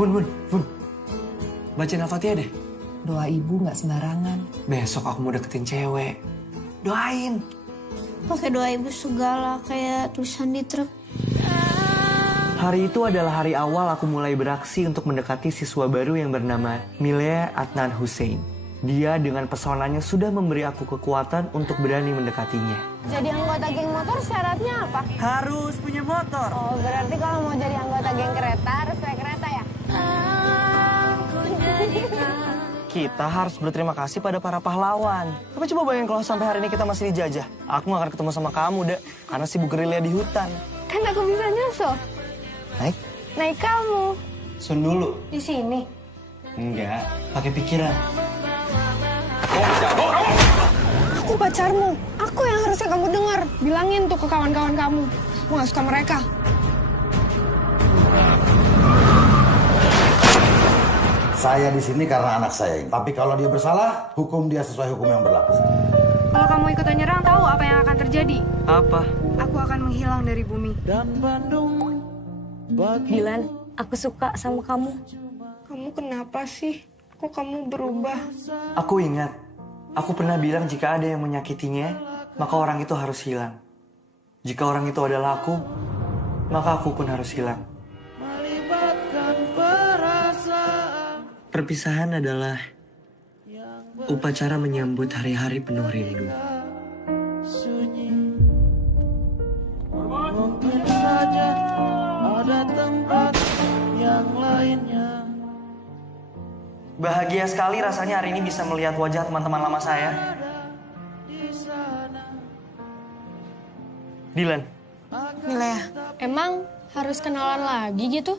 Bun. Bacain Al-Fatihah deh. Doa ibu nggak sembarangan. Besok aku mau deketin cewek. Doain. Pakai doa ibu segala kayak tulisan di truk. Hari itu adalah hari awal aku mulai beraksi untuk mendekati siswa baru yang bernama Milea Adnan Hussein. Dia dengan pesonanya sudah memberi aku kekuatan untuk berani mendekatinya. Jadi anggota geng motor syaratnya apa? Harus punya motor. Oh, berarti kalau mau jadi anggota geng kereta harus naik kereta ya? Kita harus berterima kasih pada para pahlawan. Tapi coba bayangin kalau sampai hari ini kita masih dijajah. Aku gak akan ketemu sama kamu, Dek. Karena sibuk gerilya di hutan. Kan aku bisa nyusul. Naik kamu. Sun dulu. Di sini. Enggak, pakai pikiran. Aku pacarmu. Aku yang harusnya kamu dengar. Bilangin tuh ke kawan-kawan kamu. Aku gak suka mereka. Saya di sini karena anak saya ini. Tapi kalau dia bersalah, hukum dia sesuai hukum yang berlaku. Kalau kamu ikutan nyerang, tahu apa yang akan terjadi? Apa? Aku akan menghilang dari bumi. Dilan, aku suka sama kamu. Kamu kenapa sih? Kok kamu berubah? Aku ingat, aku pernah bilang jika ada yang menyakitinya, maka orang itu harus hilang. Jika orang itu adalah aku, maka aku pun harus hilang. Perpisahan adalah upacara menyambut hari-hari penuh rindu. Mungkin saja ada tempat yang lainnya. Bahagia sekali rasanya hari ini bisa melihat wajah teman-teman lama saya. Dilan. Milea, emang harus kenalan lagi gitu?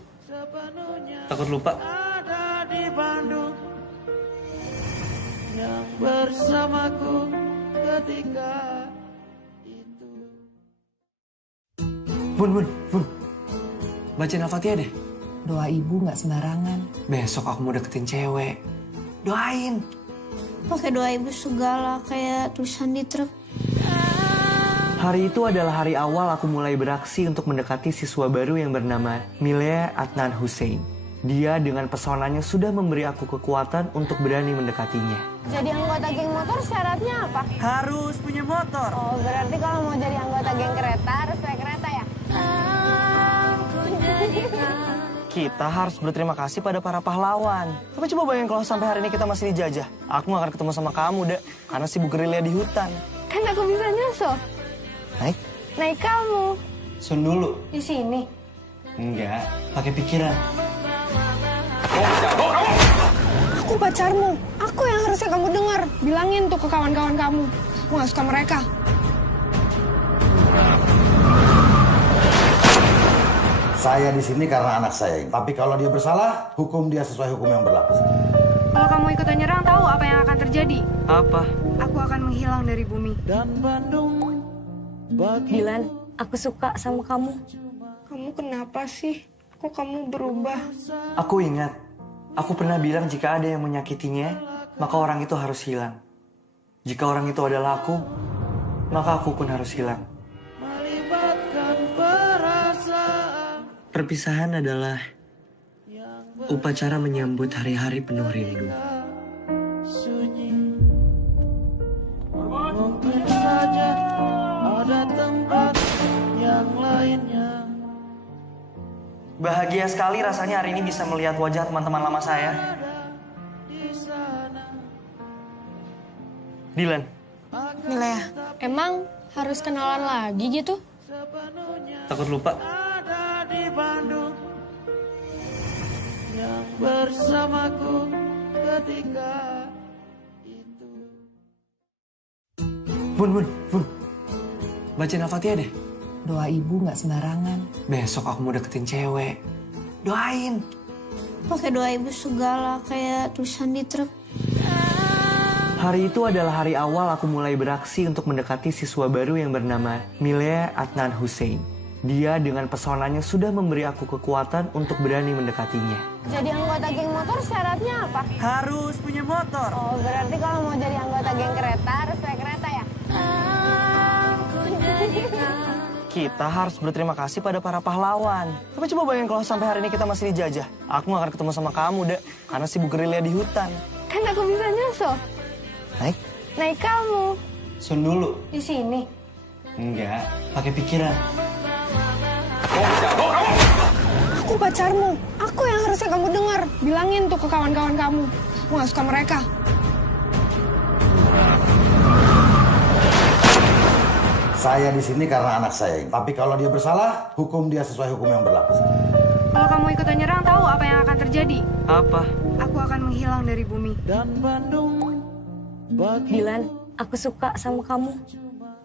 Takut lupa? Di Bandung yang bersamaku ketika itu. Bun. Bacain Al-Fatihah deh. Doa ibu nggak sembarangan. Besok aku mau deketin cewek. Doain. Pakai doa ibu segala kayak tulisan di truk. Hari itu adalah hari awal aku mulai beraksi untuk mendekati siswa baru yang bernama Milea Adnan Hussein. Dia dengan pesonanya sudah memberi aku kekuatan untuk berani mendekatinya. Jadi anggota geng motor syaratnya apa? Harus punya motor. Oh, berarti kalau mau jadi anggota geng kereta harus naik kereta ya? Kita harus berterima kasih pada para pahlawan. Tapi coba bayangin kalau sampai hari ini kita masih dijajah. Aku gak akan ketemu sama kamu, Dek. Karena sibuk gerilya di hutan. Kan aku bisa nyusul. Naik kamu. Sun dulu. Di sini. Enggak, pakai pikiran. Aku pacarmu. Aku yang harusnya kamu dengar. Bilangin tuh ke kawan-kawan kamu. Aku gak suka mereka. Saya di sini karena anak saya ini. Tapi kalau dia bersalah, hukum dia sesuai hukum yang berlaku. Kalau kamu ikutan nyerang, tahu apa yang akan terjadi? Apa? Aku akan menghilang dari bumi. Dan Bandung bagi Dilan, aku suka sama kamu. Kamu kenapa sih? Kok kamu berubah? Aku ingat, aku pernah bilang jika ada yang menyakitinya, maka orang itu harus hilang. Jika orang itu adalah aku, maka aku pun harus hilang. melibatkan perasaan. Perpisahan adalah upacara menyambut hari-hari penuh rindu. Sunyi. Mungkin saja ada tempat yang lainnya. Bahagia sekali rasanya hari ini bisa melihat wajah teman-teman lama saya. Dilan. Milea, emang harus kenalan lagi gitu? Takut lupa? Ada di Bandung yang bersamaku ketika itu. Bun. Bacain Al-Fatihah deh. Doa ibu nggak sembarangan. Besok aku mau deketin cewek. Doain. Pakai doa ibu segala kayak tulisan di truk. Hari itu adalah hari awal aku mulai beraksi untuk mendekati siswa baru yang bernama Milea Adnan Hussein. Dia dengan pesonanya sudah memberi aku kekuatan untuk berani mendekatinya. Jadi anggota geng motor syaratnya apa? Harus punya motor. Oh, berarti kalau mau jadi anggota geng kereta harus naik kereta ya? Kita harus berterima kasih pada para pahlawan. Tapi coba bayangin kalau sampai hari ini kita masih dijajah. Aku gak akan ketemu sama kamu, Dek. Karena sibuk gerilya di hutan. Kan aku bisa nyusul. Naik? Naik kamu. Sun dulu. Di sini. Enggak, pakai pikiran. Aku pacarmu. Aku yang harusnya kamu dengar. Bilangin tuh ke kawan-kawan kamu. Aku gak suka mereka. Saya di sini karena anak saya. Tapi kalau dia bersalah, hukum dia sesuai hukum yang berlaku. Kalau kamu ikut nyerang, tahu apa yang akan terjadi? Apa? Aku akan menghilang dari bumi. Dan Bandung bagi Dilan, aku suka sama kamu.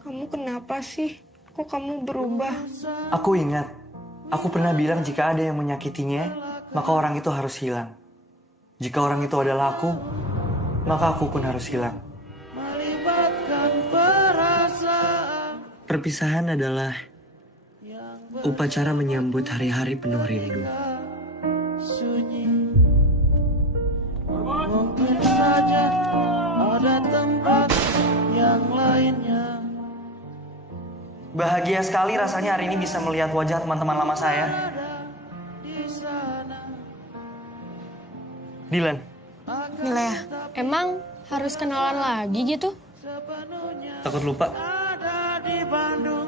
Kamu kenapa sih? Kok kamu berubah? Aku ingat, aku pernah bilang jika ada yang menyakitinya, maka orang itu harus hilang. Jika orang itu adalah aku, maka aku pun harus hilang. melibatkan perasaan Perpisahan adalah upacara menyambut hari-hari penuh rindu. sunyi. Mungkin saja ada tempat yang lainnya. Bahagia sekali rasanya hari ini bisa melihat wajah teman-teman lama saya. Dilan, Milea, emang harus kenalan lagi gitu? takut lupa? Ada di Bandung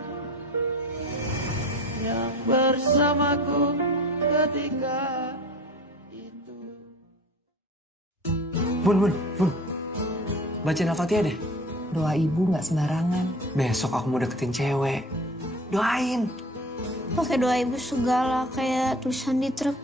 yang bersamaku ketika itu. Bun. Bacain Al-Fatihah deh. Doa ibu nggak sembarangan. Besok aku mau deketin cewek. Doain. Pakai doa ibu segala kayak tulisan di truk.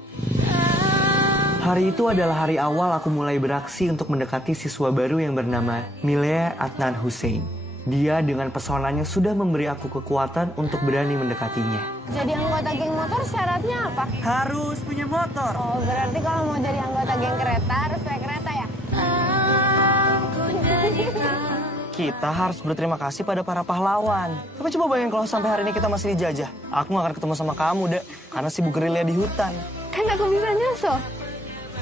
Hari itu adalah hari awal aku mulai beraksi untuk mendekati siswa baru yang bernama Milea Adnan Hussein. Dia dengan pesonanya sudah memberi aku kekuatan untuk berani mendekatinya. Jadi anggota geng motor syaratnya apa? Harus punya motor. Oh, berarti kalau mau jadi anggota geng kereta harus naik kereta ya? Kita harus berterima kasih pada para pahlawan. Tapi coba bayangin kalau sampai hari ini kita masih dijajah. Aku gak akan ketemu sama kamu, Dek. Karena sibuk gerilya di hutan. Kan aku bisa nyusul.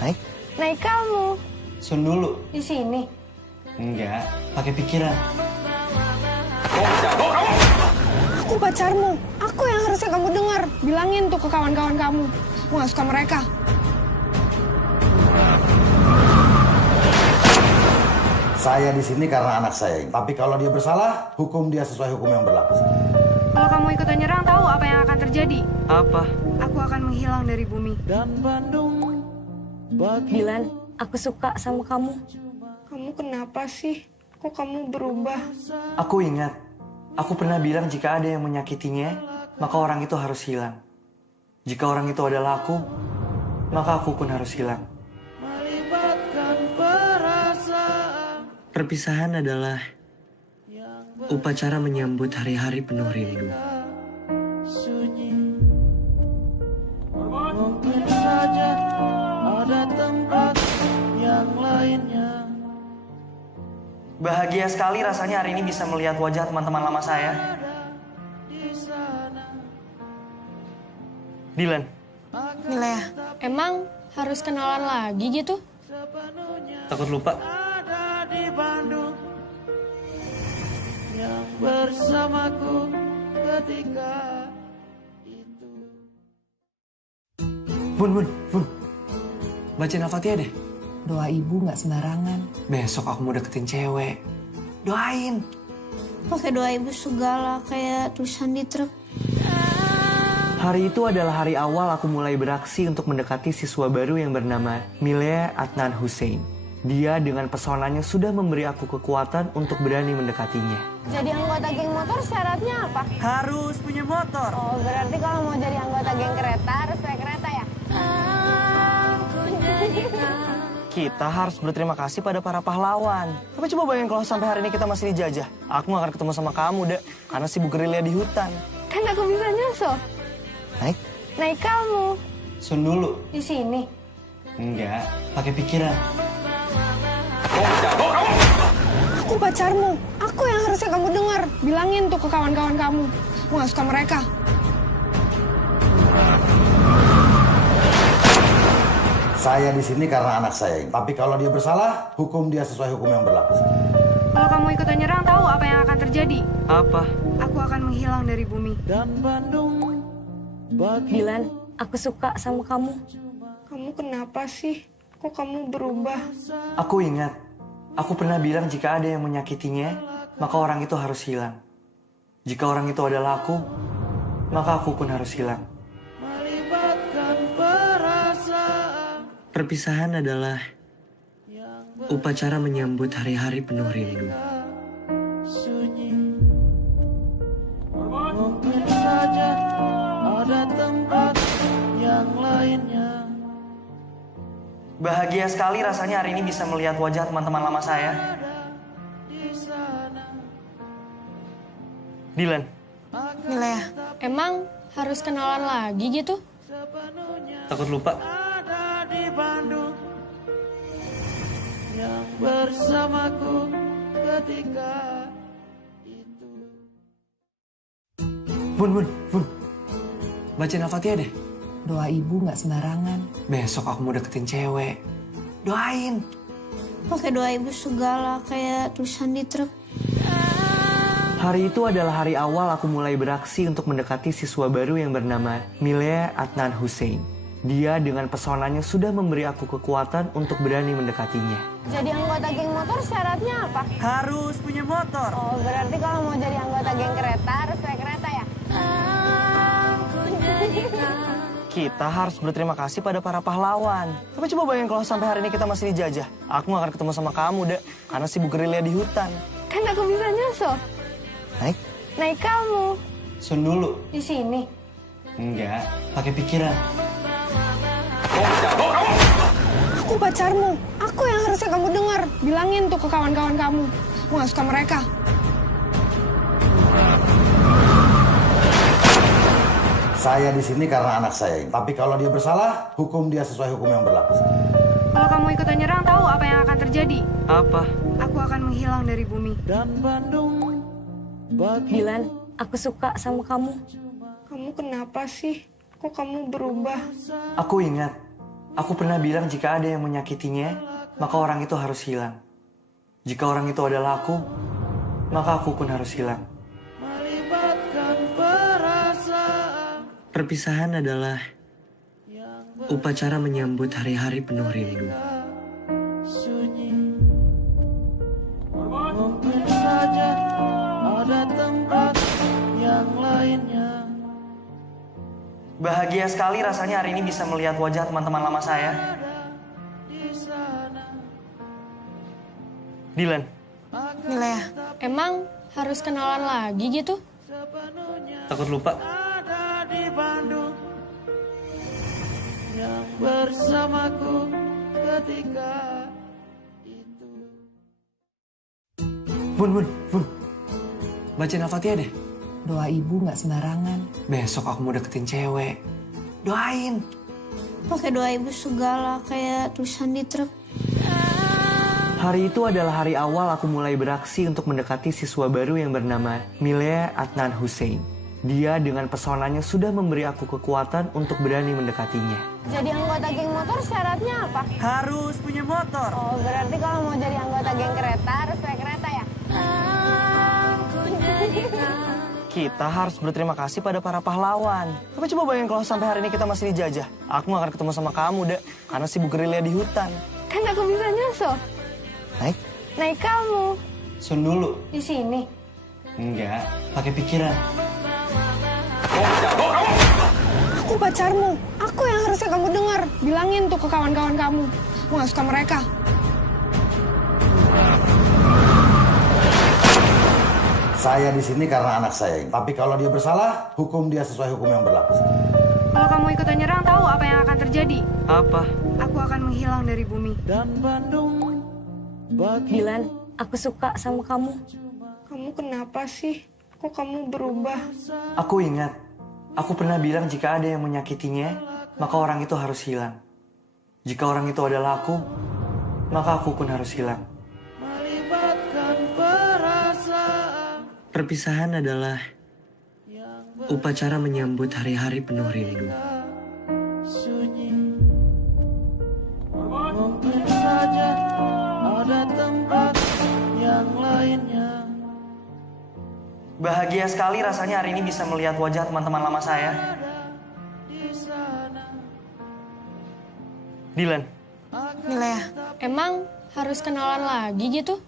Naik? Naik kamu. Sun dulu. Di sini. Enggak, pakai pikiran. Aku pacarmu. Aku yang harusnya kamu dengar. Bilangin tuh ke kawan-kawan kamu. Aku gak suka mereka. Saya di sini karena anak saya. Tapi kalau dia bersalah, hukum dia sesuai hukum yang berlaku. Kalau kamu ikut nyerang, tahu apa yang akan terjadi? Apa? Aku akan menghilang dari bumi. Dan Bandung bagi Dilan, aku suka sama kamu. Kamu kenapa sih? Kok kamu berubah? Aku ingat, aku pernah bilang jika ada yang menyakitinya, maka orang itu harus hilang. Jika orang itu adalah aku, maka aku pun harus hilang. melibatkan perasaan Perpisahan adalah upacara menyambut hari-hari penuh rindu. sunyi. Mungkin saja ada tempat yang lainnya. Bahagia sekali rasanya hari ini bisa melihat wajah teman-teman lama saya. Dilan, Milea, emang harus kenalan lagi gitu? takut lupa? Ada di Bandung yang bersamaku ketika itu. Bun. Bacain Al-Fatihah deh. Doa ibu nggak sembarangan. Besok aku mau deketin cewek. Doain. Pakai doa ibu segala kayak tulisan di truk. Hari itu adalah hari awal aku mulai beraksi untuk mendekati siswa baru yang bernama Milea Adnan Hussein. Dia dengan pesonanya sudah memberi aku kekuatan untuk berani mendekatinya. Jadi anggota geng motor syaratnya apa? Harus punya motor. Oh, berarti kalau mau jadi anggota geng kereta harus naik kereta ya? Kita harus berterima kasih pada para pahlawan. Tapi coba bayangin kalau sampai hari ini kita masih dijajah. Aku gak akan ketemu sama kamu, Dek. Karena sibuk gerilya di hutan. Kan aku bisa nyusul. Naik? Naik kamu. Sun dulu. Di sini. Enggak, pakai pikiran. Aku pacarmu. Aku yang harusnya kamu dengar. Bilangin tuh ke kawan-kawan kamu. Aku gak suka mereka. Saya di sini karena anak saya. Tapi kalau dia bersalah, hukum dia sesuai hukum yang berlaku. Kalau kamu ikut nyerang, tahu apa yang akan terjadi? Apa? Aku Aku akan menghilang dari bumi. dan Bandung bagi Dilan, aku suka sama kamu. Kamu kenapa sih? Kok kamu berubah? Aku ingat, aku pernah bilang jika ada yang menyakitinya, maka orang itu harus hilang. Jika orang itu adalah aku, maka aku pun harus hilang. melibatkan perasaan Perpisahan adalah upacara menyambut hari-hari penuh rindu. sunyi. Mungkin saja ada tempat yang lainnya. Bahagia sekali rasanya hari ini bisa melihat wajah teman-teman lama saya. Dilan, Milea, emang harus kenalan lagi gitu? takut lupa? Ada di Bandung yang bersamaku ketika itu. Bun. Bacain Al-Fatihah deh. Doa ibu nggak sembarangan. Besok aku mau deketin cewek. Doain. Pakai doa ibu segala kayak tulisan di truk. Hari itu adalah hari awal aku mulai beraksi untuk mendekati siswa baru yang bernama Milea Adnan Hussein. Dia dengan pesonanya sudah memberi aku kekuatan untuk berani mendekatinya. Jadi anggota geng motor syaratnya apa? Harus punya motor. Oh, berarti kalau mau jadi anggota geng kereta harus naik kereta ya? Kita harus berterima kasih pada para pahlawan. Tapi coba bayangin kalau sampai hari ini kita masih dijajah. Aku gak akan ketemu sama kamu, Dek. Karena sibuk gerilya di hutan. Kan aku bisa nyusul. Naik? Naik kamu. Sun dulu. Di sini. Enggak, pakai pikiran. Aku pacarmu. Aku yang harusnya kamu dengar. Bilangin tuh ke kawan-kawan kamu. Aku gak suka mereka. Saya di sini karena anak saya ini. Tapi kalau dia bersalah, hukum dia sesuai hukum yang berlaku. Kalau kamu ikutan nyerang, tahu apa yang akan terjadi? Apa? Aku akan menghilang dari bumi. Dan Bandung bagi Dilan, aku suka sama kamu. Kamu kenapa sih? Kok kamu berubah? Aku ingat, aku pernah bilang jika ada yang menyakitinya, maka orang itu harus hilang. Jika orang itu adalah aku, maka aku pun harus hilang. melibatkan perasaan Perpisahan adalah upacara menyambut hari-hari penuh rindu. sunyi. Mungkin saja ada tempat yang lainnya. Bahagia sekali rasanya hari ini bisa melihat wajah teman-teman lama saya. Dilan, Milea, emang harus kenalan lagi gitu? takut lupa? Ada di Bandung yang bersamaku ketika itu. Bun. Bacain Al-Fatihah deh. Doa ibu nggak sembarangan. Besok aku mau deketin cewek. Doain. Pakai doa ibu segala kayak tulisan di truk. Hari itu adalah hari awal aku mulai beraksi untuk mendekati siswa baru yang bernama Milea Adnan Hussein. Dia dengan pesonanya sudah memberi aku kekuatan untuk berani mendekatinya. Jadi anggota geng motor syaratnya apa? Harus punya motor. Oh, berarti kalau mau jadi anggota geng kereta harus naik kereta ya? Kita harus berterima kasih pada para pahlawan. Tapi coba bayangin kalau sampai hari ini kita masih dijajah. Aku gak akan ketemu sama kamu, Dek. Karena sibuk gerilya di hutan. Kan aku bisa nyusul. Naik? Naik kamu. Sun dulu. Di sini. Enggak, pakai pikiran. Aku pacarmu. Aku yang harusnya kamu dengar. Bilangin tuh ke kawan-kawan kamu. Aku gak suka mereka. Saya di sini karena anak saya ini. Tapi kalau dia bersalah, hukum dia sesuai hukum yang berlaku. Kalau kamu ikutan nyerang, tahu apa yang akan terjadi? Apa? Aku akan menghilang dari bumi. Dan Bandung bagi Dilan, aku suka sama kamu. Kamu kenapa sih? Kok kamu berubah? Aku ingat, aku pernah bilang jika ada yang menyakitinya, maka orang itu harus hilang. Jika orang itu adalah aku, maka aku pun harus hilang. melibatkan perasaan Perpisahan adalah upacara menyambut hari-hari penuh rindu. sunyi. Mungkin saja ada tempat yang lainnya. Bahagia sekali rasanya hari ini bisa melihat wajah teman-teman lama saya. Dilan. Milea, emang harus kenalan lagi gitu?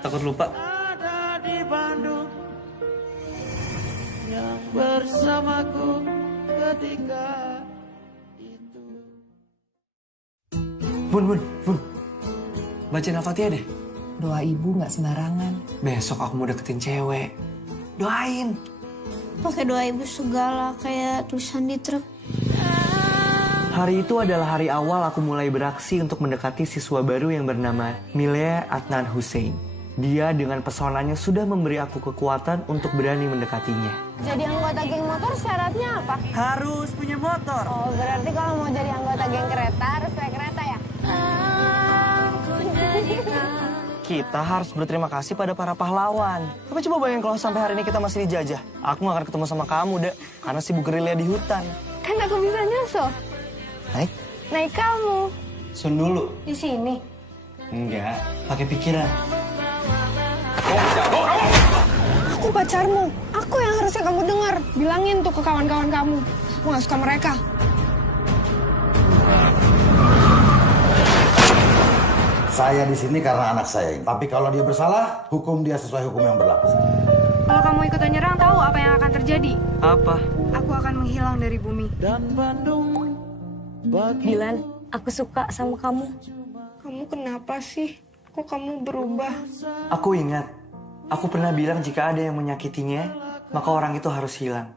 Takut lupa? Ada di Bandung yang bersamaku ketika itu. Bun. Bacain Al-Fatihah deh. Doa ibu nggak sembarangan. Besok aku mau deketin cewek. Doain. Pakai doa ibu segala kayak tulisan di truk. Hari itu adalah hari awal aku mulai beraksi untuk mendekati siswa baru yang bernama Milea Adnan Hussein. Dia dengan pesonanya sudah memberi aku kekuatan untuk berani mendekatinya. Jadi anggota geng motor syaratnya apa? Harus punya motor. Oh, berarti kalau mau jadi anggota geng kereta harus naik kereta ya? Kita harus berterima kasih pada para pahlawan. Tapi coba bayangin kalau sampai hari ini kita masih dijajah. Aku gak akan ketemu sama kamu, Dek. Karena sibuk gerilya di hutan. Kan aku bisa nyusul. Naik Kamu. sun dulu. Di sini. Enggak, pakai pikiran. Aku pacarmu. Aku yang harusnya kamu dengar. Bilangin tuh ke kawan-kawan kamu. Aku gak suka mereka. Saya di sini karena anak saya ini. Tapi kalau dia bersalah, hukum dia sesuai hukum yang berlaku. Kalau kamu ikut nyerang, tahu apa yang akan terjadi? Apa? Aku akan menghilang dari bumi. Dan Bandung bagi Dilan, aku suka sama kamu. Kamu kenapa sih? Kok kamu berubah? Aku ingat, aku pernah bilang jika ada yang menyakitinya, maka orang itu harus hilang.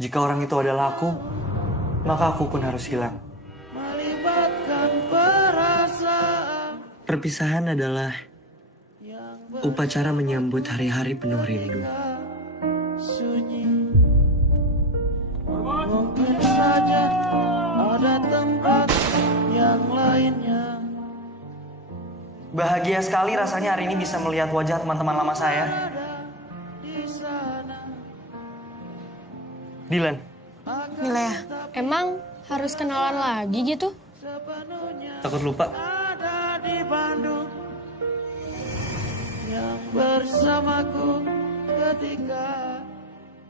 Jika orang itu adalah aku, maka aku pun harus hilang. melibatkan perasaan Perpisahan adalah upacara menyambut hari-hari penuh rindu. sunyi. Mungkin saja ada tempat yang lainnya. Bahagia sekali rasanya hari ini bisa melihat wajah teman-teman lama saya. Dilan. Milea, emang harus kenalan lagi gitu? Takut lupa? Ada di Bandung yang bersamaku ketika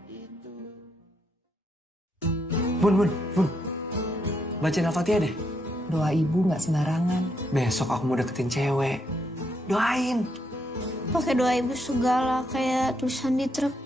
itu. Bun. Bacain Al-Fatihah deh. Doa ibu nggak sembarangan. Besok aku mau deketin cewek. Doain. Pakai doa ibu segala kayak tulisan di truk.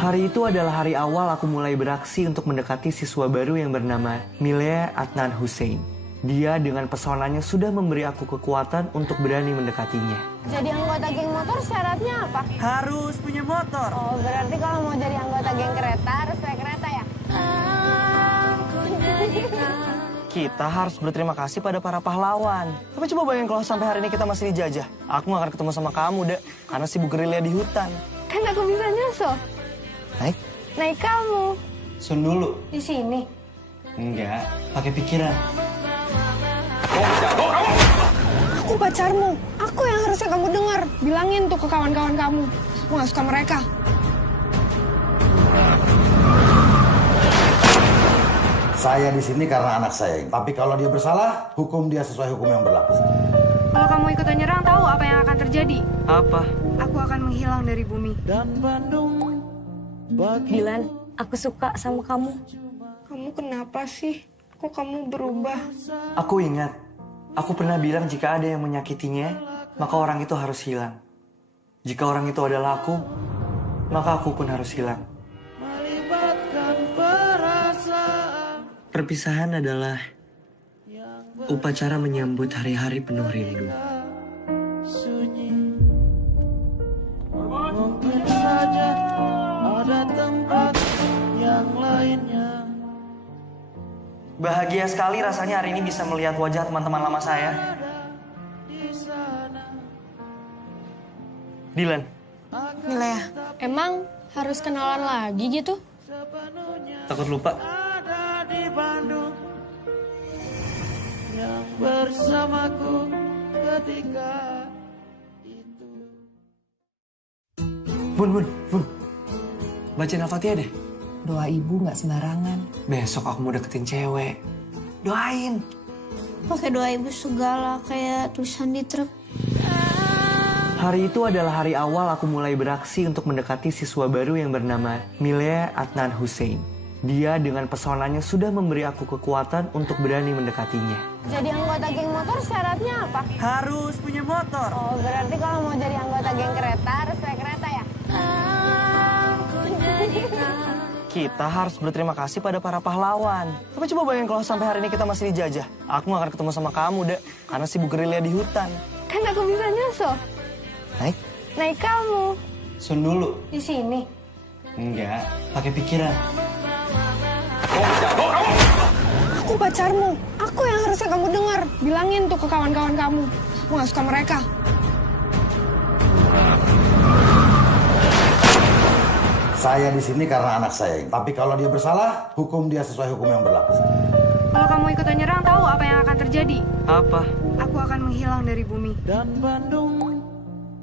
Hari itu adalah hari awal aku mulai beraksi untuk mendekati siswa baru yang bernama Milea Adnan Hussein. Dia dengan pesonanya sudah memberi aku kekuatan untuk berani mendekatinya. Jadi anggota geng motor syaratnya apa? Harus punya motor. Oh, berarti kalau mau jadi anggota geng kereta harus naik kereta ya? Kita harus berterima kasih pada para pahlawan. Tapi coba bayangin kalau sampai hari ini kita masih dijajah. Aku gak akan ketemu sama kamu, Dek. Karena sibuk gerilya di hutan. Kan aku bisa nyusul. Naik kamu. Sun dulu. Di sini. Enggak, pakai pikiran. Aku pacarmu. Aku yang harusnya kamu dengar. Bilangin tuh ke kawan-kawan kamu. Aku gak suka mereka. Saya di sini karena anak saya ini. Tapi kalau dia bersalah, hukum dia sesuai hukum yang berlaku. Kalau kamu ikut nyerang, tahu apa yang akan terjadi? Apa? Aku akan menghilang dari bumi. Dan Bandung bagi Dilan, aku suka sama kamu. Kamu kenapa sih? Kok kamu berubah? Aku ingat, aku pernah bilang jika ada yang menyakitinya, maka orang itu harus hilang. Jika orang itu adalah aku, maka aku pun harus hilang. melibatkan perasaan Perpisahan adalah upacara menyambut hari-hari penuh rindu. sunyi. Mungkin saja ada tempat yang lainnya. Bahagia sekali rasanya hari ini bisa melihat wajah teman-teman lama saya. Dilan. Milea, emang harus kenalan lagi gitu? Takut lupa? Ada di Bandung yang bersamaku ketika itu. Bun. Bacain Al-Fatihah deh. Doa ibu nggak sembarangan. Besok aku mau deketin cewek. Doain. Pakai doa ibu segala kayak tulisan di truk. Hari itu adalah hari awal aku mulai beraksi untuk mendekati siswa baru yang bernama Milea Adnan Hussein. Dia dengan pesonanya sudah memberi aku kekuatan untuk berani mendekatinya. Jadi anggota geng motor syaratnya apa? Harus punya motor. Oh, berarti kalau mau jadi anggota geng kereta harus naik kereta ya? Kita harus berterima kasih pada para pahlawan. Tapi coba bayangin kalau sampai hari ini kita masih dijajah. Aku gak akan ketemu sama kamu, Dek. Karena sibuk gerilya di hutan. Kan aku bisa nyusul. Naik? Naik kamu. Sun dulu. Di sini. Enggak, pakai pikiran. Aku pacarmu. Aku yang harusnya kamu dengar. Bilangin tuh ke kawan-kawan kamu. Aku gak suka mereka. Saya di sini karena anak saya. Tapi kalau dia bersalah, hukum dia sesuai hukum yang berlaku. Kalau kamu ikutan nyerang, tahu apa yang akan terjadi? Apa? Aku akan menghilang dari bumi. Dan Bandung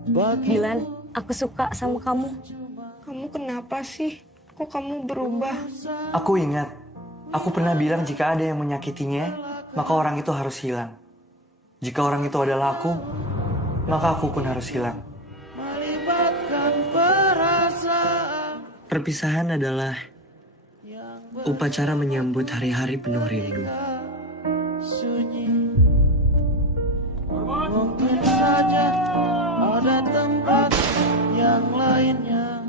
bagi Dilan, aku suka sama kamu. Kamu kenapa sih? Kok kamu berubah? Aku ingat, aku pernah bilang jika ada yang menyakitinya, maka orang itu harus hilang. Jika orang itu adalah aku, maka aku pun harus hilang. melibatkan perasaan Perpisahan adalah upacara menyambut hari-hari penuh rindu. sunyi. Mungkin saja ada tempat yang lainnya.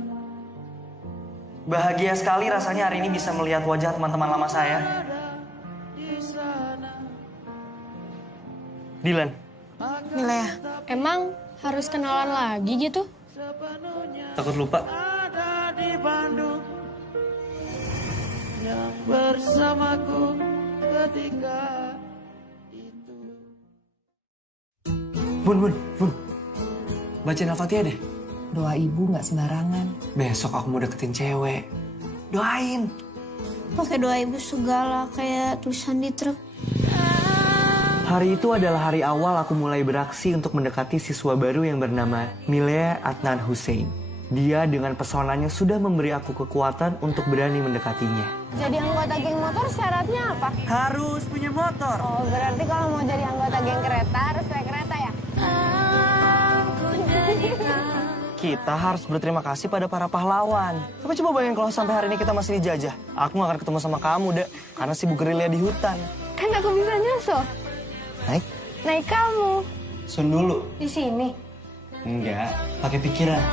Bahagia sekali rasanya hari ini bisa melihat wajah teman-teman lama saya. Dilan, Milea, emang harus kenalan lagi gitu? takut lupa. Ada di Bandung yang bersamaku ketika itu. Bun. Bacain Al-Fatihah deh. Doa ibu nggak sembarangan. Besok aku mau deketin cewek. Doain. Pakai doa ibu segala kayak tulisan di truk. Hari itu adalah hari awal aku mulai beraksi untuk mendekati siswa baru yang bernama Milea Adnan Hussein. Dia dengan pesonanya sudah memberi aku kekuatan untuk berani mendekatinya. Jadi anggota geng motor syaratnya apa? Harus punya motor. Oh, berarti kalau mau jadi anggota geng kereta harus naik kereta ya? Kita harus berterima kasih pada para pahlawan. Tapi coba bayangin kalau sampai hari ini kita masih dijajah. Aku gak akan ketemu sama kamu, Dek. Karena sibuk gerilya di hutan. Kan aku bisa nyusul. Naik? Naik kamu. Sun dulu. Di sini. Enggak, pakai pikiran.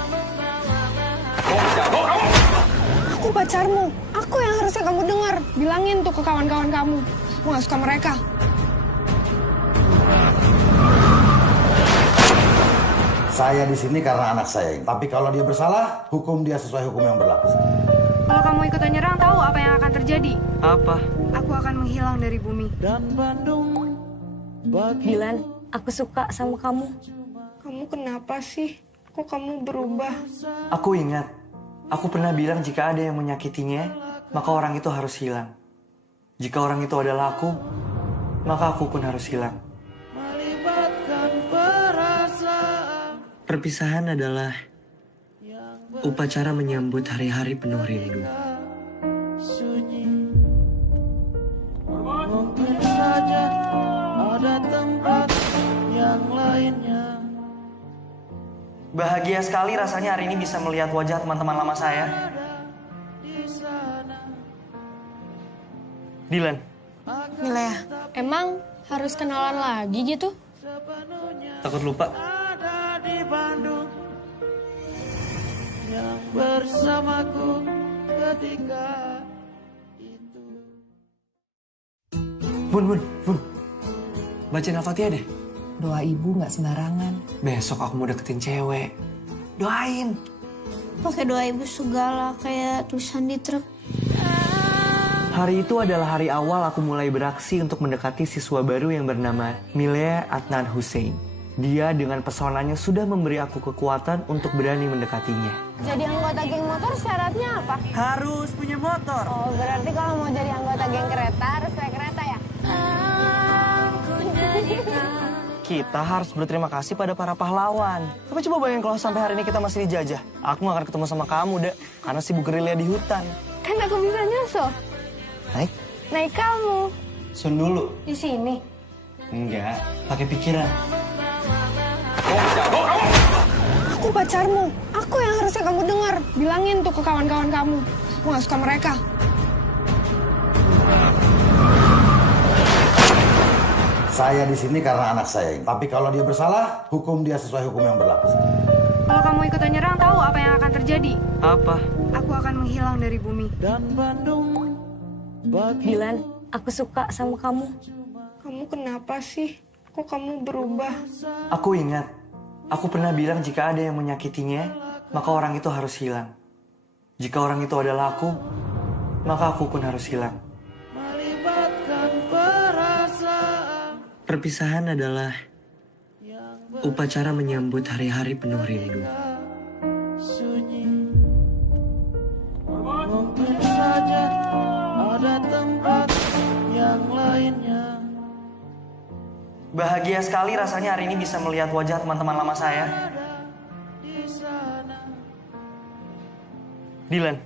Aku pacarmu. Aku yang harusnya kamu dengar. Bilangin tuh ke kawan-kawan kamu. Aku gak suka mereka. Saya di sini karena anak saya. Tapi kalau dia bersalah, hukum dia sesuai hukum yang berlaku. Kalau kamu ikutan nyerang, tahu apa yang akan terjadi? Apa? Aku akan menghilang dari bumi. Dan Bandung bagi Dilan, aku suka sama kamu. Kamu kenapa sih? Kok kamu berubah? Aku ingat, aku pernah bilang jika ada yang menyakitinya, maka orang itu harus hilang. Jika orang itu adalah aku, maka aku pun harus hilang. melibatkan perasaan Perpisahan adalah upacara menyambut hari-hari penuh rindu. sunyi. Mungkin saja ada tempat yang lainnya. Bahagia sekali rasanya hari ini bisa melihat wajah teman-teman lama saya. Dilan, Milea, emang harus kenalan lagi gitu? takut lupa. Ada di Bandung yang bersamaku ketika itu. Bun. Bacain Al-Fatihah deh. Doa ibu nggak sembarangan. Besok aku mau deketin cewek. Doain. Pakai doa ibu segala kayak tulisan di truk. Hari itu adalah hari awal aku mulai beraksi untuk mendekati siswa baru yang bernama Milea Adnan Hussein. Dia dengan pesonanya sudah memberi aku kekuatan untuk berani mendekatinya. Jadi anggota geng motor syaratnya apa? Harus punya motor. Oh, berarti kalau mau jadi anggota geng kereta harus naik kereta ya? Kita harus berterima kasih pada para pahlawan. Tapi coba bayangin kalau sampai hari ini kita masih dijajah. Aku gak akan ketemu sama kamu, Dek. Karena sibuk gerilya di hutan. Kan aku bisa nyusul. Naik? Naik kamu. Sun dulu. Di sini. Enggak, pakai pikiran. Aku pacarmu. Aku yang harusnya kamu dengar. Bilangin tuh ke kawan-kawan kamu. Aku gak suka mereka. Saya di sini karena anak saya ini. Tapi kalau dia bersalah, hukum dia sesuai hukum yang berlaku. Kalau kamu ikutan nyerang, tahu apa yang akan terjadi? Apa? Aku akan menghilang dari bumi. Dan Bandung bagi Dilan, aku suka sama kamu. Kamu kenapa sih? Kok kamu berubah? Aku ingat, aku pernah bilang jika ada yang menyakitinya, maka orang itu harus hilang. Jika orang itu adalah aku, maka aku pun harus hilang. melibatkan perasaan Perpisahan adalah upacara menyambut hari-hari penuh rindu. sunyi. Mungkin saja ada tempat yang lainnya. Bahagia sekali rasanya hari ini bisa melihat wajah teman-teman lama saya. Dilan,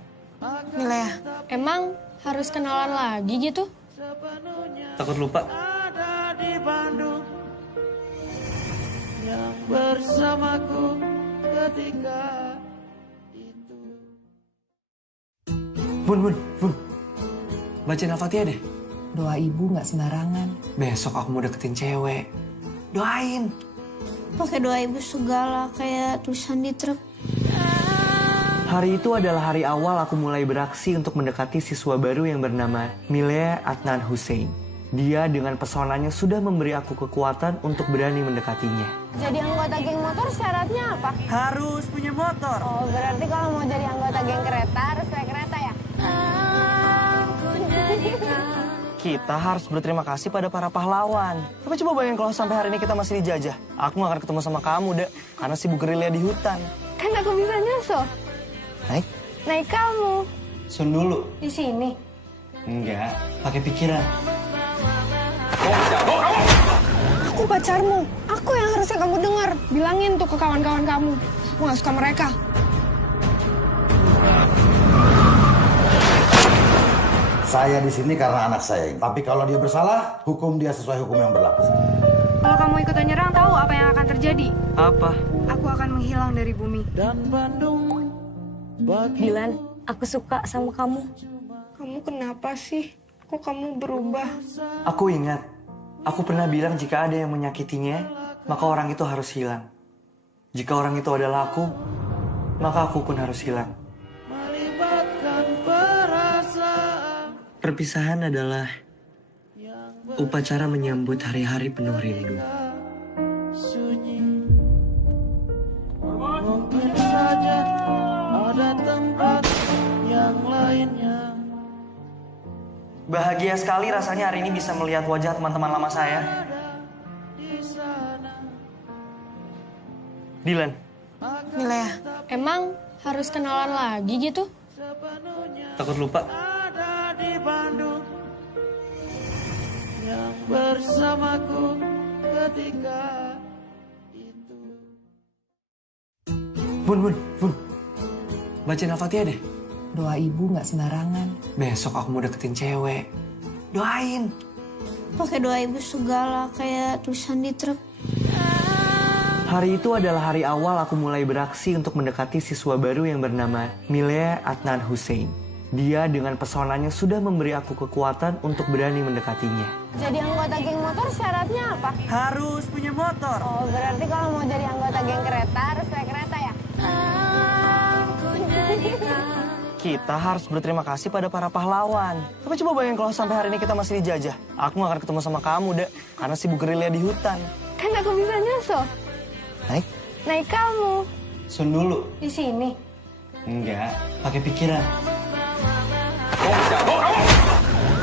Milea, emang harus kenalan lagi gitu? takut lupa. Ada di Bandung yang bersamaku ketika itu. Bun. Bacain Al-Fatihah deh. Doa ibu nggak sembarangan. Besok aku mau deketin cewek. Doain. Pakai doa ibu segala kayak tulisan di truk. Hari itu adalah hari awal aku mulai beraksi untuk mendekati siswa baru yang bernama Milea Adnan Hussein. Dia dengan pesonanya sudah memberi aku kekuatan untuk berani mendekatinya. Jadi anggota geng motor syaratnya apa? Harus punya motor. Oh, berarti kalau mau jadi anggota geng kereta harus naik kereta ya? Kita harus berterima kasih pada para pahlawan. Tapi coba bayangin kalau sampai hari ini kita masih dijajah. Aku gak akan ketemu sama kamu, Dek. Karena sibuk gerilya di hutan. Kan aku bisa nyusul. Naik? Naik kamu. Sun dulu. Di sini. Enggak, pakai pikiran. Aku pacarmu. Aku yang harusnya kamu dengar. Bilangin tuh ke kawan-kawan kamu. Aku gak suka mereka. Saya di sini karena anak saya ini. Tapi kalau dia bersalah, hukum dia sesuai hukum yang berlaku. Kalau kamu ikutan nyerang, tahu apa yang akan terjadi? Apa? Aku akan menghilang dari bumi. Dan Bandung bagi Dilan, aku suka sama kamu. Kamu kenapa sih? Kok kamu berubah? Aku ingat, aku pernah bilang jika ada yang menyakitinya, maka orang itu harus hilang. Jika orang itu adalah aku, maka aku pun harus hilang. melibatkan perasaan Perpisahan adalah upacara menyambut hari-hari penuh rindu. sunyi. Mungkin saja ada tempat yang lainnya. Bahagia sekali rasanya hari ini bisa melihat wajah teman-teman lama saya. Dilan, Milea, emang harus kenalan lagi gitu? takut lupa. Ada di Bandung yang bersamaku ketika itu. Bun. Bacain Al-Fatihah deh. Doa ibu nggak sembarangan. Besok aku mau deketin cewek. Doain. Pakai doa ibu segala kayak tulisan di truk. Hari itu adalah hari awal aku mulai beraksi untuk mendekati siswa baru yang bernama Milea Adnan Hussein. Dia dengan pesonanya sudah memberi aku kekuatan untuk berani mendekatinya. Jadi anggota geng motor syaratnya apa? Harus punya motor. Oh, berarti kalau mau jadi anggota geng kereta harus naik kereta ya? Kita harus berterima kasih pada para pahlawan. Tapi coba bayangin kalau sampai hari ini kita masih dijajah. Aku gak akan ketemu sama kamu, Dek. Karena sibuk gerilya di hutan. Kan aku bisa nyusul. Naik? Naik kamu. Sun dulu. Di sini. Enggak, pakai pikiran.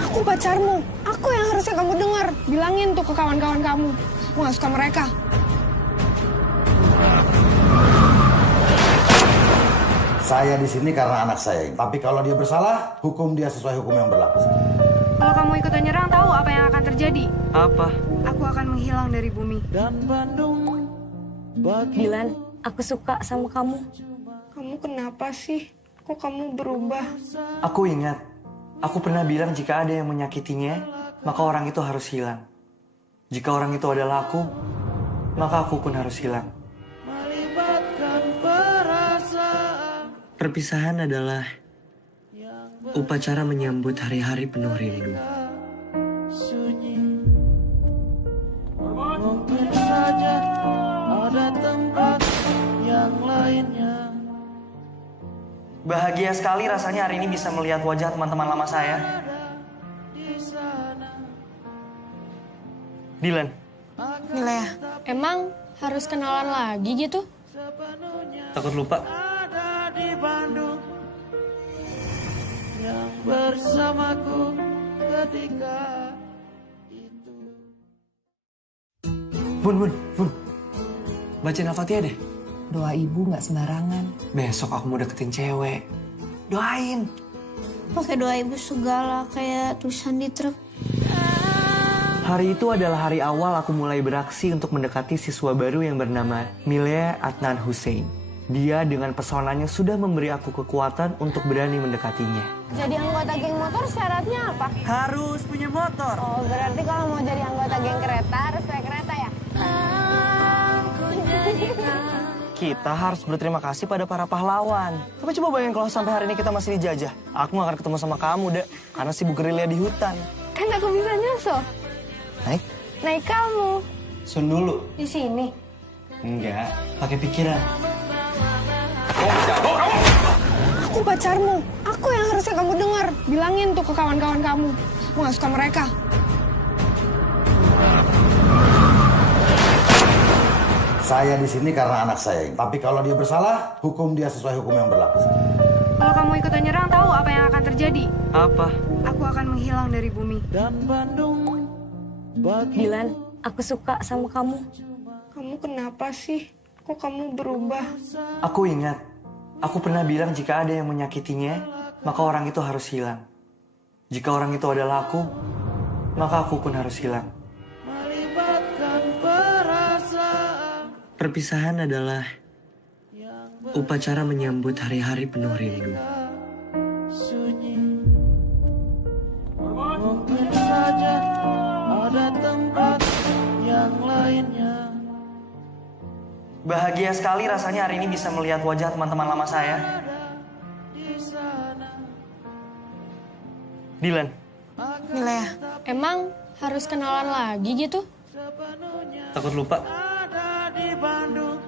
Aku pacarmu. Aku yang harusnya kamu dengar. Bilangin tuh ke kawan-kawan kamu. Aku gak suka mereka. Saya di sini karena anak saya ini. Tapi kalau dia bersalah, hukum dia sesuai hukum yang berlaku. Kalau kamu ikutan nyerang, tahu apa yang akan terjadi? Apa? Aku akan menghilang dari bumi. Dan Bandung bagi Dilan, aku suka sama kamu. Kamu kenapa sih? Kok kamu berubah? Aku ingat, aku pernah bilang jika ada yang menyakitinya, maka orang itu harus hilang. Jika orang itu adalah aku, maka aku pun harus hilang. melibatkan Perpisahan adalah upacara menyambut hari-hari penuh rindu. sunyi. Mungkin saja ada tempat yang lainnya. Bahagia sekali rasanya hari ini bisa melihat wajah teman-teman lama saya. Dilan, Milea, emang harus kenalan lagi gitu? takut lupa. Ada di Bandung yang bersamaku ketika itu. Bun. Bacain Al-Fatihah deh. Doa ibu nggak sembarangan. Besok aku mau deketin cewek. Doain. Pakai doa ibu segala kayak tulisan di truk. Hari itu adalah hari awal aku mulai beraksi untuk mendekati siswa baru yang bernama Milea Adnan Hussein. Dia dengan pesonanya sudah memberi aku kekuatan untuk berani mendekatinya. Jadi anggota geng motor syaratnya apa? Harus punya motor. Oh, berarti kalau mau jadi anggota geng kereta harus naik kereta ya? Kita harus berterima kasih pada para pahlawan. Tapi coba bayangin kalau sampai hari ini kita masih dijajah. Aku gak akan ketemu sama kamu, Dek. Karena sibuk gerilya di hutan. Kan aku bisa nyusul. Naik? Naik kamu. Sun dulu. Di sini. Enggak, pakai pikiran. Aku pacarmu. Aku yang harusnya kamu dengar. Bilangin tuh ke kawan-kawan kamu. Aku gak suka mereka. Saya di sini karena anak saya ini. Tapi kalau dia bersalah, hukum dia sesuai hukum yang berlaku. Kalau kamu ikutan nyerang, tahu apa yang akan terjadi? Apa? Aku akan menghilang dari bumi. Dan Bandung bagi Dilan, aku suka sama kamu. Kamu kenapa sih? Kok kamu berubah? Aku ingat, aku pernah bilang jika ada yang menyakitinya, maka orang itu harus hilang. Jika orang itu adalah aku, maka aku pun harus hilang. melibatkan perasaan. Perpisahan adalah upacara menyambut hari-hari penuh rindu. Sunyi. Mungkin saja ada tempat yang lainnya. Bahagia sekali rasanya hari ini bisa melihat wajah teman-teman lama saya. Dilan, Milea, emang harus kenalan lagi gitu? takut lupa. Ada di Bandung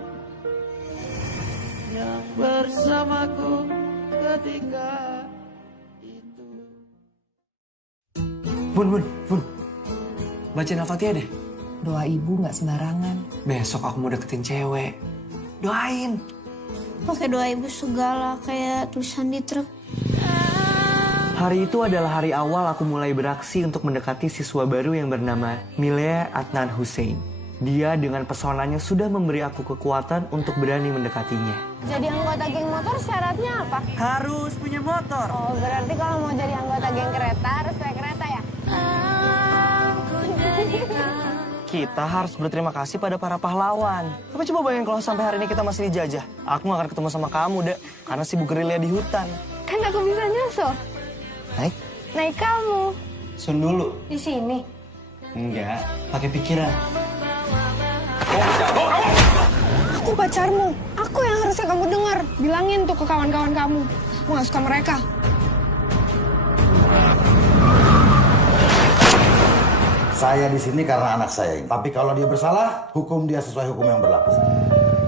yang bersamaku ketika itu. Bun. Bacain Al-Fatihah deh. Doa ibu nggak sembarangan. Besok aku mau deketin cewek. Doain. Pakai doa ibu segala kayak tulisan di truk. Hari itu adalah hari awal aku mulai beraksi untuk mendekati siswa baru yang bernama Milea Adnan Hussein. Dia dengan pesonanya sudah memberi aku kekuatan untuk berani mendekatinya. Jadi anggota geng motor syaratnya apa? Harus punya motor. Oh, berarti kalau mau jadi anggota geng kereta harus naik kereta ya? Kita harus berterima kasih pada para pahlawan. Tapi coba bayangin kalau sampai hari ini kita masih dijajah. Aku gak akan ketemu sama kamu, Dek. Karena sibuk gerilya di hutan. Kan aku bisa nyusul. Naik? Naik kamu. Sun dulu. Di sini. Enggak, pakai pikiran. Aku pacarmu. Aku yang harusnya kamu dengar. Bilangin tuh ke kawan-kawan kamu. Aku gak suka mereka. Saya di sini karena anak saya ini. Tapi kalau dia bersalah, hukum dia sesuai hukum yang berlaku.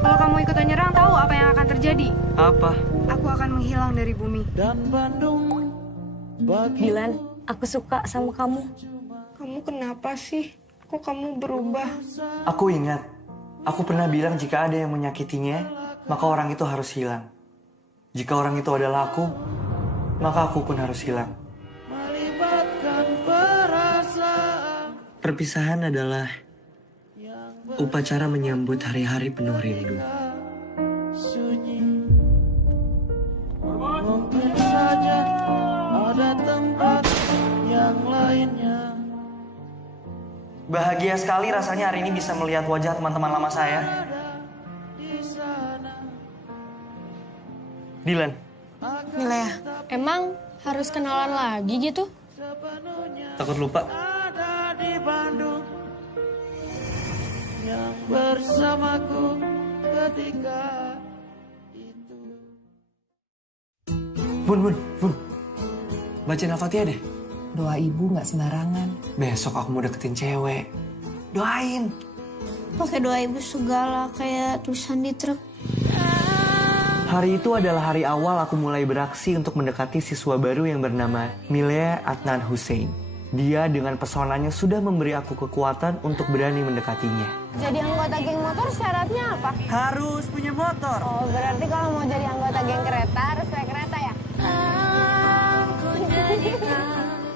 Kalau kamu ikutan nyerang, tahu apa yang akan terjadi? Apa? Aku akan menghilang dari bumi. Dan Bandung bagi Dilan, aku suka sama kamu. Kamu kenapa sih? Kok kamu berubah? Aku ingat, aku pernah bilang jika ada yang menyakitinya, maka orang itu harus hilang. Jika orang itu adalah aku, maka aku pun harus hilang. melibatkan perasaan. Perpisahan adalah upacara menyambut hari-hari penuh rindu. Sunyi. Mungkin saja ada tempat yang lainnya. Bahagia sekali rasanya hari ini bisa melihat wajah teman-teman lama saya. Dilan, Milea, emang harus kenalan lagi gitu? takut lupa. Ada di Bandung yang bersamaku ketika Bun. Bacain Al-Fatihah deh. Doa ibu nggak sembarangan. Besok aku mau deketin cewek. Doain. Pakai doa ibu segala kayak tulisan di truk. Hari itu adalah hari awal aku mulai beraksi untuk mendekati siswa baru yang bernama Milea Adnan Hussein. Dia dengan pesonanya sudah memberi aku kekuatan untuk berani mendekatinya. Jadi anggota geng motor syaratnya apa? Harus punya motor. Oh, berarti kalau mau jadi anggota geng kereta harus naik kereta ya?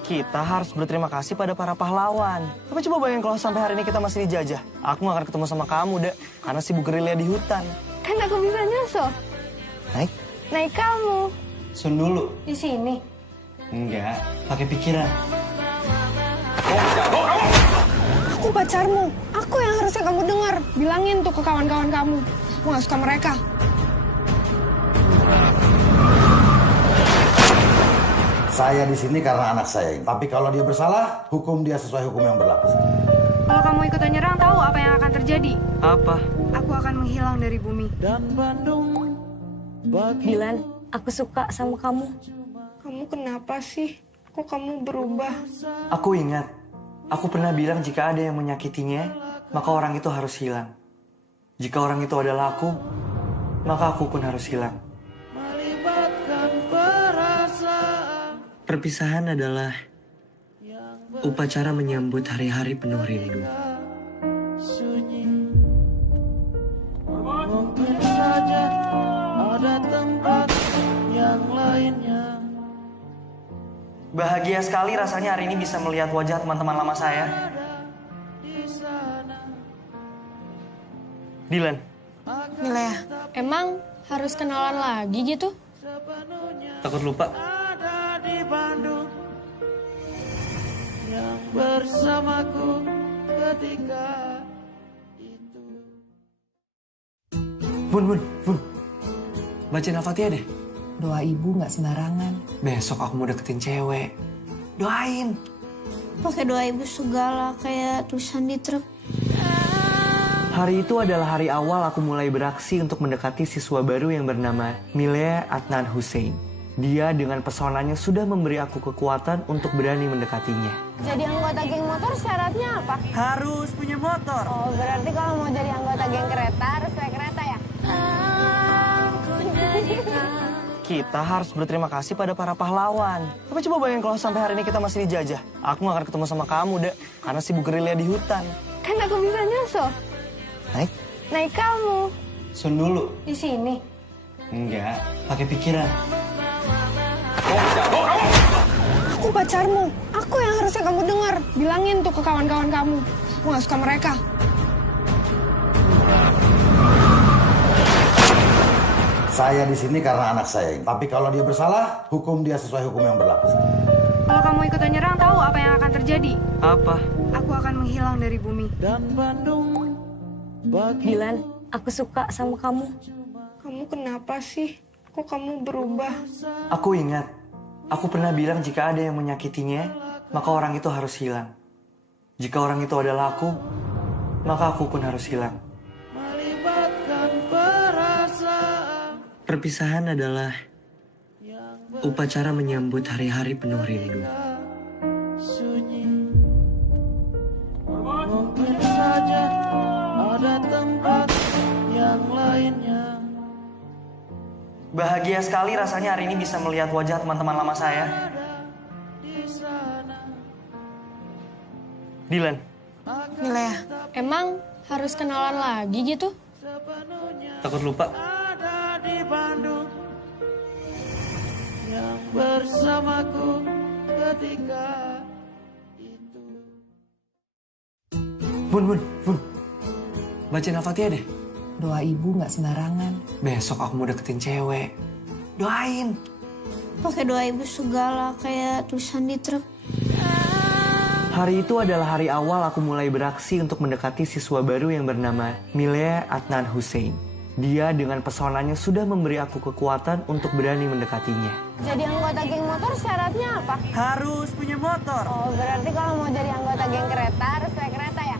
Kita harus berterima kasih pada para pahlawan. Tapi coba bayangin kalau sampai hari ini kita masih dijajah. Aku gak akan ketemu sama kamu, Dek. Karena sibuk gerilya di hutan. Kan aku bisa nyusul. Naik Kamu. Sun dulu. Di sini. Enggak, pakai pikiran. Aku pacarmu. Aku yang harusnya kamu dengar. Bilangin tuh ke kawan-kawan kamu. Aku gak suka mereka. Saya di sini karena anak saya ini. Tapi kalau dia bersalah, hukum dia sesuai hukum yang berlaku. Kalau kamu ikutan nyerang, tahu apa yang akan terjadi? Apa? Aku akan menghilang dari bumi. Dan Bandung bagi Dilan, aku suka sama kamu. Kamu kenapa sih? Kok kamu berubah? Aku ingat, aku pernah bilang jika ada yang menyakitinya, maka orang itu harus hilang. Jika orang itu adalah aku, maka aku pun harus hilang. melibatkan perasaan Perpisahan adalah upacara menyambut hari-hari penuh rindu. sunyi. Mungkin saja ada tempat yang lainnya. Bahagia sekali rasanya hari ini bisa melihat wajah teman-teman lama saya. Dilan, Milea, emang harus kenalan lagi gitu? takut lupa. Ada di Bandung yang bersamaku ketika itu. Bun. Bacain Al-Fatihah deh. Doa ibu nggak sembarangan. Besok aku mau deketin cewek. Doain. Pakai doa ibu segala kayak tulisan di truk. Hari itu adalah hari awal aku mulai beraksi untuk mendekati siswa baru yang bernama Milea Adnan Hussein. Dia dengan pesonanya sudah memberi aku kekuatan untuk berani mendekatinya. Jadi anggota geng motor syaratnya apa? Harus punya motor. Oh, berarti kalau mau jadi anggota geng kereta harus naik kereta ya? Kita harus berterima kasih pada para pahlawan. Tapi coba bayangin kalau sampai hari ini kita masih dijajah. Aku gak akan ketemu sama kamu, Dek. Karena sibuk gerilya di hutan. Kan aku bisa nyusul. Naik Kamu. Sun dulu. Di sini. Enggak, pakai pikiran. Aku pacarmu. Aku yang harusnya kamu dengar. Bilangin tuh ke kawan-kawan kamu. Aku gak suka mereka. Saya di sini karena anak saya ini. Tapi kalau dia bersalah, hukum dia sesuai hukum yang berlaku. Kalau kamu ikutan nyerang, tahu apa yang akan terjadi? Apa? Aku akan menghilang dari bumi. Dan Bandung bagi Dilan, aku suka sama kamu. Kamu kenapa sih? Kok kamu berubah? Aku ingat, aku pernah bilang jika ada yang menyakitinya, maka orang itu harus hilang. Jika orang itu adalah aku, maka aku pun harus hilang. melibatkan perasaan Perpisahan adalah upacara menyambut hari-hari penuh rindu. sunyi. Mungkin saja ada tempat yang lainnya. Bahagia sekali rasanya hari ini bisa melihat wajah teman-teman lama saya. Dilan, Milea, emang harus kenalan lagi gitu? takut lupa. Ada di Bandung yang bersamaku ketika itu. Bun. Bacain Al-Fatihah deh. Doa ibu nggak sembarangan. Besok aku mau deketin cewek. Doain. Pakai doa ibu segala kayak tulisan di truk. Hari itu adalah hari awal aku mulai beraksi untuk mendekati siswa baru yang bernama Milea Adnan Hussein. Dia dengan pesonanya sudah memberi aku kekuatan untuk berani mendekatinya. Jadi anggota geng motor syaratnya apa? Harus punya motor. Oh, berarti kalau mau jadi anggota geng kereta harus naik kereta ya?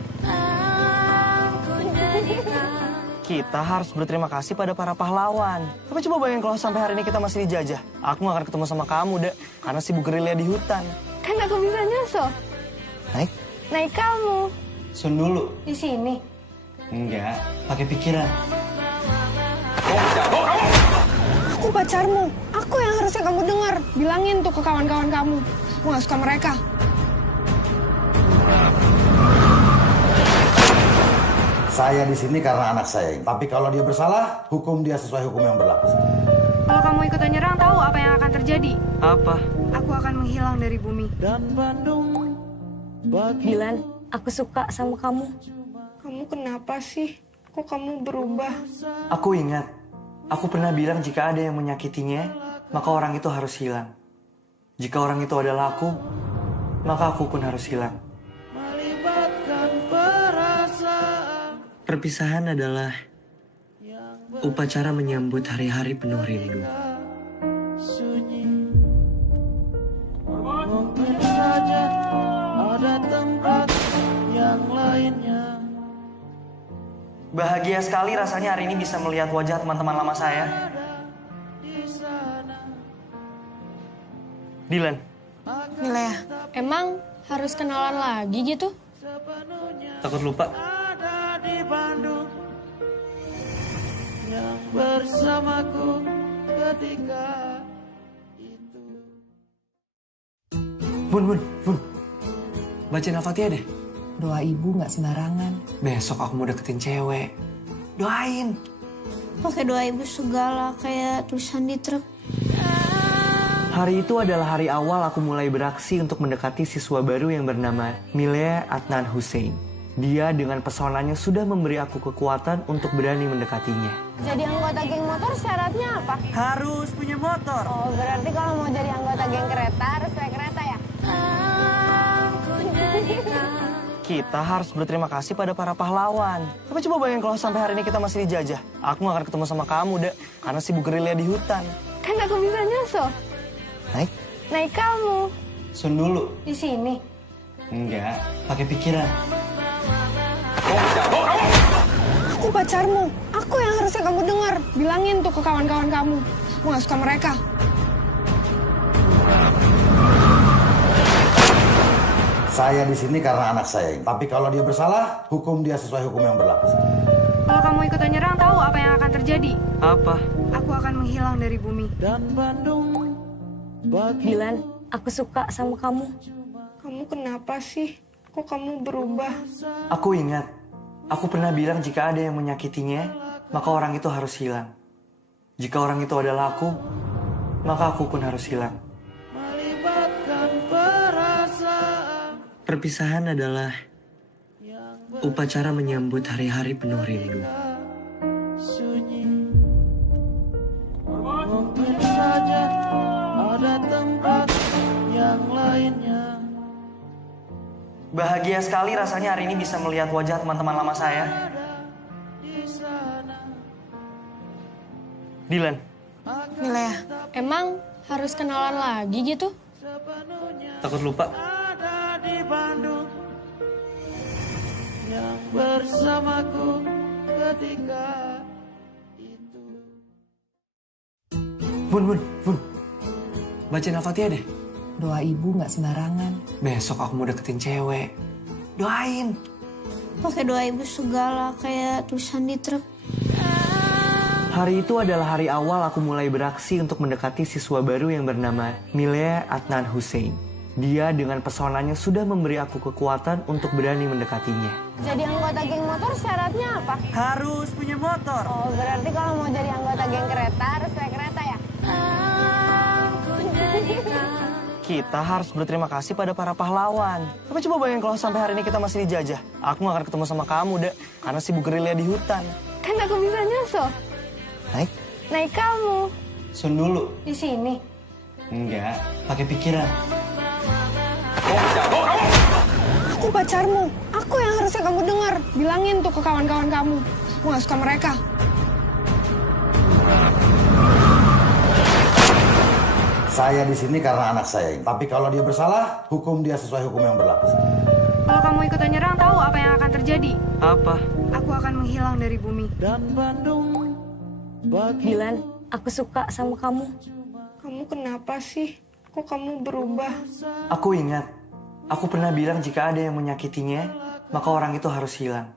Kita harus berterima kasih pada para pahlawan. Tapi coba bayangin kalau sampai hari ini kita masih dijajah. Aku gak akan ketemu sama kamu, Dek. Karena sibuk gerilya di hutan. Kan aku bisa nyusul. Naik? Naik kamu. Sun dulu. Di sini. Enggak, pakai pikiran. Aku pacarmu. Aku yang harusnya kamu dengar. Bilangin tuh ke kawan-kawan kamu. Aku gak suka mereka. Saya di sini karena anak saya ini. Tapi kalau dia bersalah, hukum dia sesuai hukum yang berlaku. Kalau kamu ikutan nyerang, tahu apa yang akan terjadi? Apa? Aku akan menghilang dari bumi. Dan Bandung bagi Dilan, aku suka sama kamu. Kamu kenapa sih? Kok kamu berubah? Aku ingat, aku pernah bilang jika ada yang menyakitinya, maka orang itu harus hilang. Jika orang itu adalah aku, maka aku pun harus hilang. melibatkan perasaan Perpisahan adalah upacara menyambut hari-hari penuh rindu. sunyi. Mungkin saja ada tempat yang lainnya. Bahagia sekali rasanya hari ini bisa melihat wajah teman-teman lama saya. Dilan, Milea, emang harus kenalan lagi gitu? takut lupa. Ada di Bandung yang bersamaku ketika itu. Bun. Bacain Al-Fatihah deh. Doa ibu nggak sembarangan. Besok aku mau deketin cewek. Doain. Pakai doa ibu segala kayak tulisan di truk. Hari itu adalah hari awal aku mulai beraksi untuk mendekati siswa baru yang bernama Milea Adnan Hussein. Dia dengan pesonanya sudah memberi aku kekuatan untuk berani mendekatinya. Jadi anggota geng motor syaratnya apa? Harus punya motor. Oh, berarti kalau mau jadi anggota geng kereta harus naik kereta ya? Kita harus berterima kasih pada para pahlawan. Tapi coba bayangin kalau sampai hari ini kita masih dijajah. Aku gak akan ketemu sama kamu, Dek. Karena sibuk gerilya di hutan. Kan aku bisa nyusul. Naik? Naik kamu. Sun dulu. Di sini. Enggak, pakai pikiran. Aku pacarmu. Aku yang harusnya kamu dengar. Bilangin tuh ke kawan-kawan kamu. Aku gak suka mereka. Saya di sini karena anak saya ini. Tapi kalau dia bersalah, hukum dia sesuai hukum yang berlaku. Kalau kamu ikutan nyerang, tahu apa yang akan terjadi? Apa? Aku akan menghilang dari bumi. Dan Bandung bagi Dilan, aku suka sama kamu. Kamu kenapa sih? Kok kamu berubah? Aku ingat, aku pernah bilang jika ada yang menyakitinya, maka orang itu harus hilang. Jika orang itu adalah aku, maka aku pun harus hilang. melibatkan perasaan Perpisahan adalah upacara menyambut hari-hari penuh rindu. sunyi. Mungkin saja ada tempat yang lainnya. Bahagia sekali rasanya hari ini bisa melihat wajah teman-teman lama saya. Dilan, Milea, emang harus kenalan lagi gitu? takut lupa. Ada di Bandung yang bersamaku ketika itu. Bun. Bacain Al-Fatihah deh. Doa ibu nggak sembarangan. Besok aku mau deketin cewek. Doain. Pakai doa ibu segala kayak tulisan di truk. Hari itu adalah hari awal aku mulai beraksi untuk mendekati siswa baru yang bernama Milea Adnan Hussein. Dia dengan pesonanya sudah memberi aku kekuatan untuk berani mendekatinya. Jadi anggota geng motor syaratnya apa? Harus punya motor. Oh, berarti kalau mau jadi anggota geng kereta harus naik kereta ya? Kita harus berterima kasih pada para pahlawan. Tapi coba bayangin kalau sampai hari ini kita masih dijajah. Aku gak akan ketemu sama kamu, Dek. Karena sibuk gerilya di hutan. Kan aku bisa nyusul. Naik? Naik kamu. Sun dulu. Di sini. Enggak, pakai pikiran. Aku pacarmu. Aku yang harusnya kamu dengar. Bilangin tuh ke kawan-kawan kamu. Aku gak suka mereka. Saya di sini karena anak saya ini. Tapi kalau dia bersalah, hukum dia sesuai hukum yang berlaku. Kalau kamu ikutan nyerang, tahu apa yang akan terjadi? Apa? Aku akan menghilang menghilang dari bumi. Dan Bandung bagi Dilan, aku suka sama kamu. Kamu kenapa sih? Kok kamu berubah? Aku ingat, aku pernah bilang jika ada yang menyakitinya, maka orang itu harus hilang.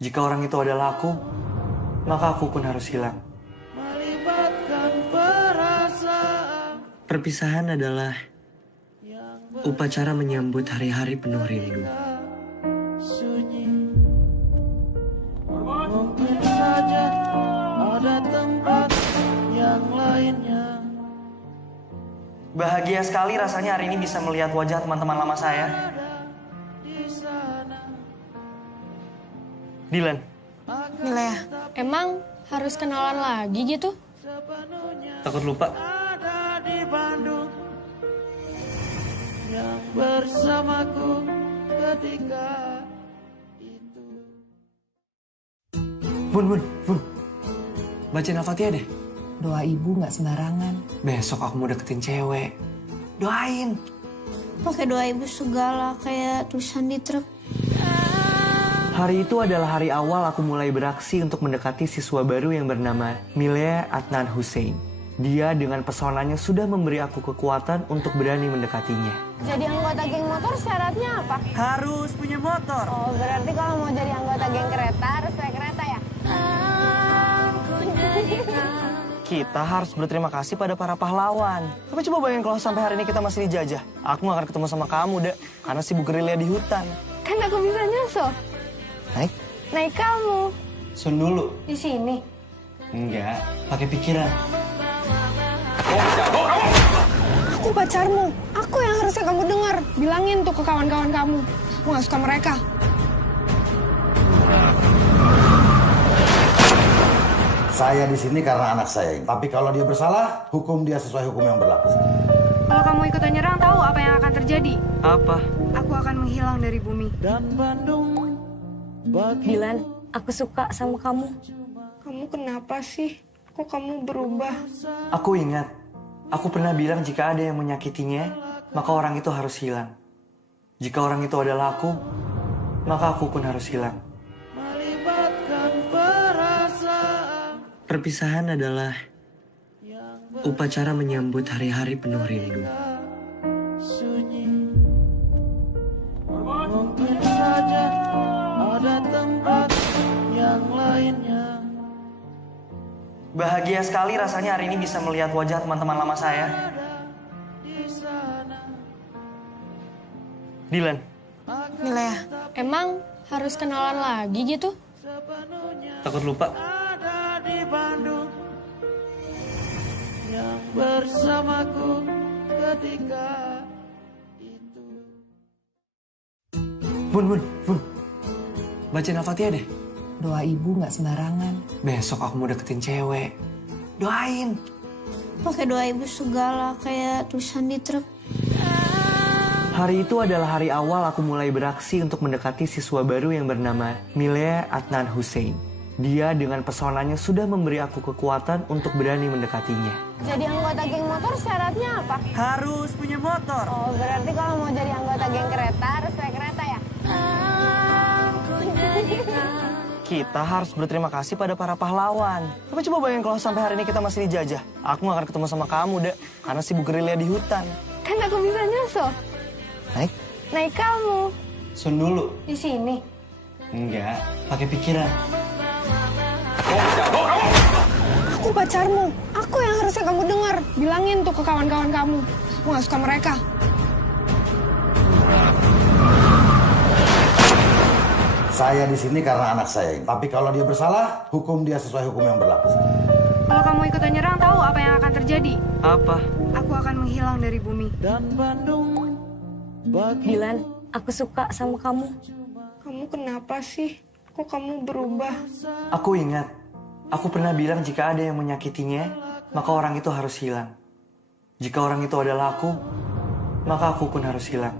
Jika orang itu adalah aku, maka aku pun harus hilang. melibatkan perasaan Perpisahan adalah upacara menyambut hari-hari penuh rindu. sunyi. Mungkin saja ada tempat yang lainnya. Bahagia sekali rasanya hari ini bisa melihat wajah teman-teman lama saya. Dilan, Milea, emang harus kenalan lagi gitu? takut lupa. Ada di Bandung yang bersamaku ketika itu. Bun. Bacain Al-Fatihah deh. Doa ibu nggak sembarangan. Besok aku mau deketin cewek. Doain. Pakai doa ibu segala kayak tulisan di truk. Hari itu adalah hari awal aku mulai beraksi untuk mendekati siswa baru yang bernama Milea Adnan Hussein. Dia dengan pesonanya sudah memberi aku kekuatan untuk berani mendekatinya. Jadi anggota geng motor syaratnya apa? Harus punya motor. Oh, berarti kalau mau jadi anggota geng kereta harus naik kereta ya? Kita harus berterima kasih pada para pahlawan. Tapi coba bayangin kalau sampai hari ini kita masih dijajah. Aku gak akan ketemu sama kamu, Dek. Karena sibuk gerilya di hutan. Kan aku bisa nyusul. Naik? Naik kamu. Sun dulu. Di sini. Enggak, pakai pikiran. Aku pacarmu. Aku yang harusnya kamu dengar. Bilangin tuh ke kawan-kawan kamu. Aku gak suka mereka. Saya di sini karena anak saya ini. Tapi kalau dia bersalah, hukum dia sesuai hukum yang berlaku. Kalau kamu ikutan nyerang, tahu apa yang akan terjadi? Apa? Aku akan menghilang dari bumi. Dan Bandung bagi Dilan, aku suka sama kamu. Kamu kenapa sih? Kok kamu berubah? Aku ingat, aku pernah bilang jika ada yang menyakitinya, maka orang itu harus hilang. Jika orang itu adalah aku, maka aku pun harus hilang. melibatkan perasaan Perpisahan adalah upacara menyambut hari-hari penuh rindu. sunyi. Mungkin saja ada tempat yang lainnya. Bahagia sekali rasanya hari ini bisa melihat wajah teman-teman lama saya. Dilan, Milea, emang harus kenalan lagi gitu? takut lupa. Ada di Bandung yang bersamaku ketika itu. Bun. Bacain Al-Fatihah deh. Doa ibu nggak sembarangan. Besok aku mau deketin cewek. Doain. Pakai doa ibu segala kayak tulisan di truk. Hari itu adalah hari awal aku mulai beraksi untuk mendekati siswa baru yang bernama Milea Adnan Hussein. Dia dengan pesonanya sudah memberi aku kekuatan untuk berani mendekatinya. Jadi anggota geng motor syaratnya apa? Harus punya motor. Oh, berarti kalau mau jadi anggota geng kereta harus naik kereta ya? Kita harus berterima kasih pada para pahlawan. Tapi coba bayangin kalau sampai hari ini kita masih dijajah. Aku gak akan ketemu sama kamu, Dek. Karena sibuk gerilya di hutan. Kan aku bisa nyusul. Naik? Naik kamu. Sun dulu. Di sini. Enggak, pakai pikiran. Aku pacarmu. Aku yang harusnya kamu dengar. Bilangin tuh ke kawan-kawan kamu. Aku gak suka mereka. Saya di sini karena anak saya ini. Tapi kalau dia bersalah, hukum dia sesuai hukum yang berlaku. Kalau kamu ikutan nyerang, tahu apa yang akan terjadi? Apa? Aku akan menghilang dari bumi. Dan Bandung bagi Dilan, aku suka sama kamu. Kamu kenapa sih? Kok kamu berubah? Aku ingat, aku pernah bilang jika ada yang menyakitinya, maka orang itu harus hilang. Jika orang itu adalah aku, maka aku pun harus hilang.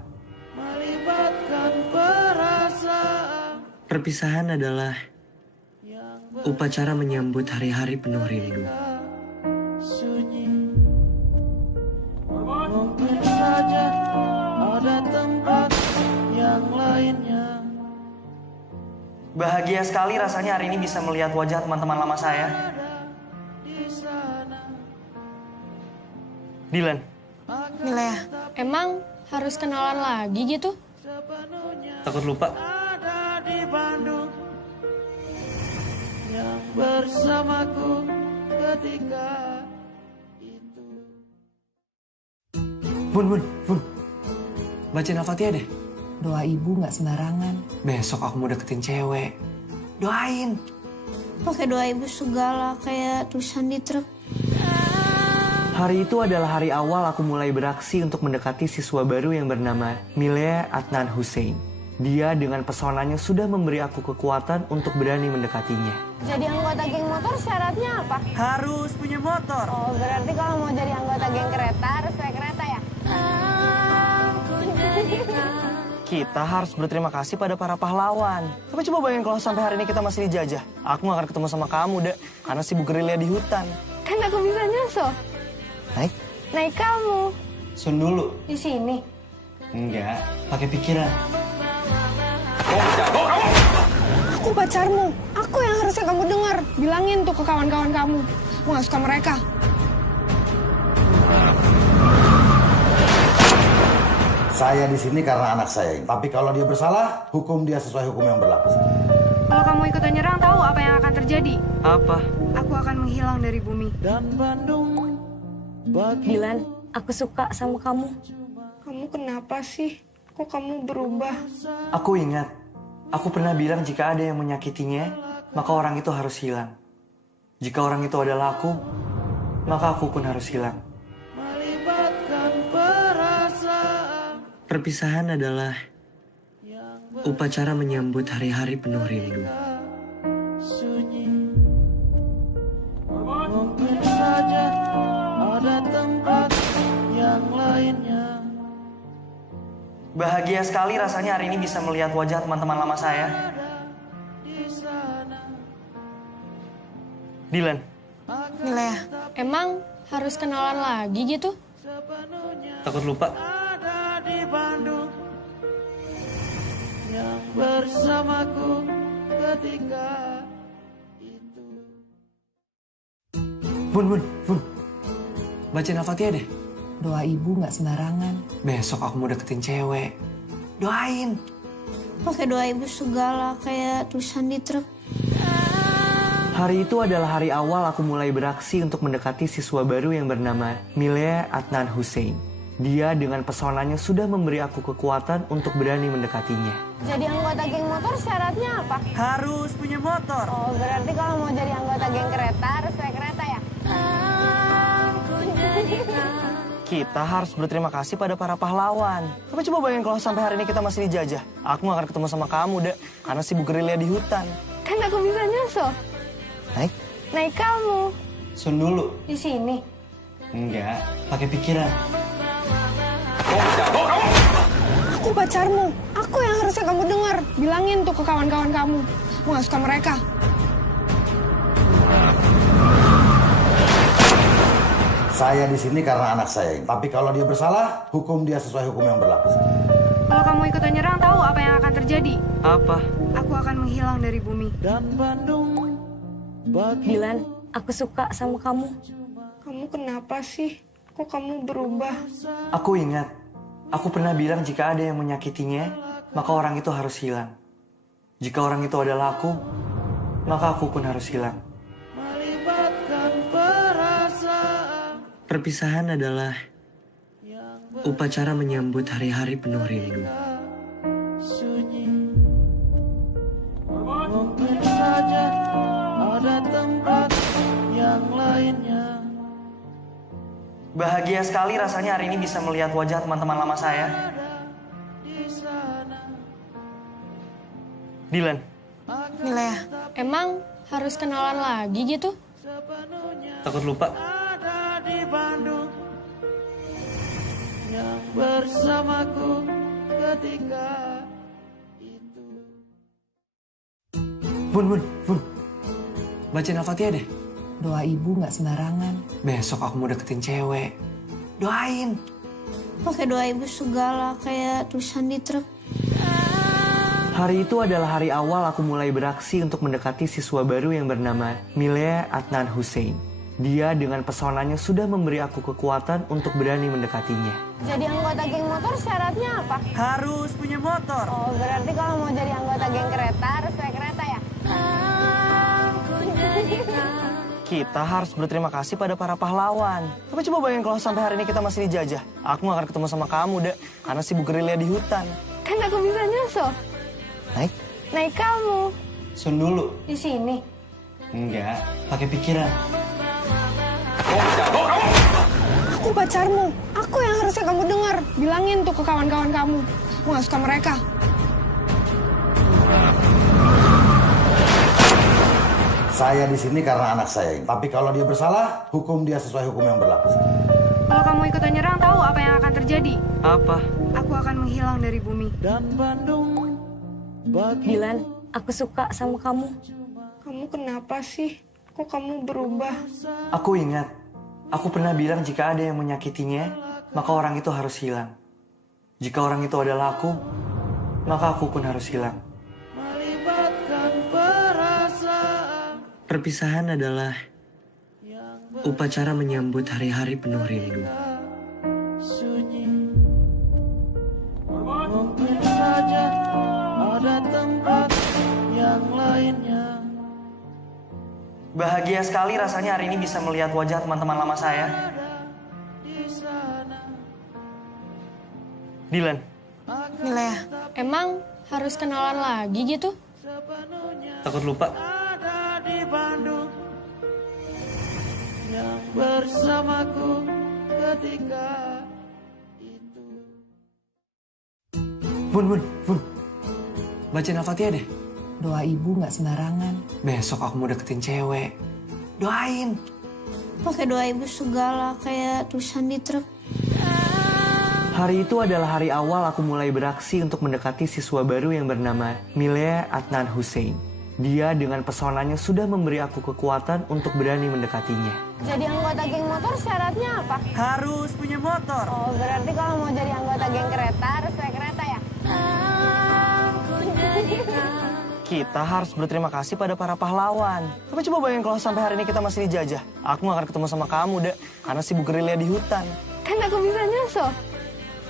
melibatkan perasaan Perpisahan adalah upacara menyambut hari-hari penuh rindu. sunyi. Mungkin saja ada tempat yang lainnya. Bahagia sekali rasanya hari ini bisa melihat wajah teman-teman lama saya. Dilan. Milea, emang harus kenalan lagi gitu? Takut lupa. Ada di Bandung yang bersamaku ketika itu. Bun. Bacain Al-Fatihah deh. Doa ibu nggak sembarangan. Besok aku mau deketin cewek. Doain. Pakai doa ibu segala kayak tulisan di truk. Hari itu adalah hari awal aku mulai beraksi untuk mendekati siswa baru yang bernama Milea Adnan Hussein. Dia dengan pesonanya sudah memberi aku kekuatan untuk berani mendekatinya. Jadi anggota geng motor syaratnya apa? Harus punya motor. Oh, berarti kalau mau jadi anggota geng kereta harus naik kereta ya? Kita harus berterima kasih pada para pahlawan. Tapi coba bayangin kalau sampai hari ini kita masih dijajah. Aku gak akan ketemu sama kamu, Dek. Karena sibuk gerilya di hutan. Kan aku bisa nyusul. Naik Kamu. Sun dulu. Di sini. Enggak, pakai pikiran. Aku pacarmu. Aku yang harusnya kamu dengar. Bilangin tuh ke kawan-kawan kamu. Aku gak suka mereka. Saya di sini karena anak saya ini. Tapi kalau dia bersalah, hukum dia sesuai hukum yang berlaku. Kalau kamu ikutan nyerang, tahu apa yang akan terjadi? Apa? Aku akan menghilang dari bumi. Dan Bandung bagi Dilan, aku suka sama kamu. Kamu kenapa sih? Kok kamu berubah? Aku ingat, aku pernah bilang jika ada yang menyakitinya, maka orang itu harus hilang. Jika orang itu adalah aku, maka aku pun harus hilang. melibatkan perasaan Perpisahan adalah upacara menyambut hari-hari penuh rindu. sunyi. Mungkin saja ada tempat yang lainnya. Bahagia sekali rasanya hari ini bisa melihat wajah teman-teman lama saya. Dilan. Milea, emang harus kenalan lagi gitu? Takut lupa. Ada di Bandung yang bersamaku ketika itu. Bun. Bacain Al-Fatihah deh. Doa ibu nggak sembarangan. Besok aku mau deketin cewek. Doain. Pakai doa ibu segala kayak tulisan di truk. Hari itu adalah hari awal aku mulai beraksi untuk mendekati siswa baru yang bernama Milea Adnan Hussein. Dia dengan pesonanya sudah memberi aku kekuatan untuk berani mendekatinya. Jadi anggota geng motor syaratnya apa? Harus punya motor. Oh, berarti kalau mau jadi anggota geng kereta harus naik kereta ya? Kita harus berterima kasih pada para pahlawan. Tapi coba bayangin kalau sampai hari ini kita masih dijajah. Aku gak akan ketemu sama kamu, Dek. Karena sibuk gerilya di hutan. Kan aku bisa nyusul. Naik kamu. Sun dulu. Di sini. Enggak, pakai pikiran. Aku pacarmu. Aku yang harusnya kamu dengar. Bilangin tuh ke kawan-kawan kamu. Aku gak suka mereka. Saya di sini karena anak saya ini. Tapi kalau dia bersalah, hukum dia sesuai hukum yang berlaku. Kalau kamu ikutan nyerang, tahu apa yang akan terjadi? Apa? Aku akan menghilang dari bumi. Dan Bandung bagi Dilan, aku suka sama kamu. Kamu kenapa sih? Kok kamu berubah? Aku ingat, aku pernah bilang jika ada yang menyakitinya, maka orang itu harus hilang. Jika orang itu adalah aku, maka aku pun harus hilang. melibatkan perasaan Perpisahan adalah upacara menyambut hari-hari penuh rindu. sunyi. Mungkin saja ada tempat yang lainnya. Bahagia sekali rasanya hari ini bisa melihat wajah teman-teman lama saya. Dilan. Milea, emang harus kenalan lagi gitu? Takut lupa. Ada di Bandung yang bersamaku ketika itu. Bun. Bacain Al-Fatihah deh. Doa ibu nggak sembarangan. Besok aku mau deketin cewek. Doain. Pakai doa ibu segala kayak tulisan di truk. Hari itu adalah hari awal aku mulai beraksi untuk mendekati siswa baru yang bernama Milea Adnan Hussein. Dia dengan pesonanya sudah memberi aku kekuatan untuk berani mendekatinya. Jadi anggota geng motor syaratnya apa? Harus punya motor. Oh, berarti kalau mau jadi anggota geng kereta harus naik kereta ya? Kita harus berterima kasih pada para pahlawan. Tapi coba bayangin kalau sampai hari ini kita masih dijajah. Aku gak akan ketemu sama kamu, Dek. Karena sibuk gerilya di hutan. Kan aku bisa nyusul. Naik? Naik kamu. Sun dulu. Di sini. Enggak, pakai pikiran. Aku pacarmu. Aku yang harusnya kamu dengar. Bilangin tuh ke kawan-kawan kamu. Aku gak suka mereka. Saya di sini karena anak saya ini. Tapi kalau dia bersalah, hukum dia sesuai hukum yang berlaku. Kalau kamu ikutan nyerang, tahu apa yang akan terjadi? Apa? Aku akan menghilang dari bumi. Dan Bandung bagi Dilan, aku suka sama kamu. Kamu kenapa sih? Kok kamu berubah? Aku ingat, aku pernah bilang jika ada yang menyakitinya, maka orang itu harus hilang. Jika orang itu adalah aku, maka aku pun harus hilang. melibatkan perasaan Perpisahan adalah upacara menyambut hari-hari penuh rindu. sunyi. Mungkin saja ada tempat yang lainnya. Bahagia sekali rasanya hari ini bisa melihat wajah teman-teman lama saya. Dilan, Milea, emang harus kenalan lagi gitu? takut lupa. Ada di Bandung yang bersamaku ketika itu. Bun. Bacain Al-Fatihah deh. Doa ibu nggak sembarangan. Besok aku mau deketin cewek. Doain. Pakai doa ibu segala kayak tulisan di truk. Hari itu adalah hari awal aku mulai beraksi untuk mendekati siswa baru yang bernama Milea Adnan Hussein. Dia dengan pesonanya sudah memberi aku kekuatan untuk berani mendekatinya. Jadi anggota geng motor syaratnya apa? Harus punya motor. Oh, berarti kalau mau jadi anggota geng kereta harus naik kereta ya? Kita harus berterima kasih pada para pahlawan. Tapi coba bayangin kalau sampai hari ini kita masih dijajah. Aku gak akan ketemu sama kamu, Dek. Karena sibuk gerilya di hutan. Kan aku bisa nyusul.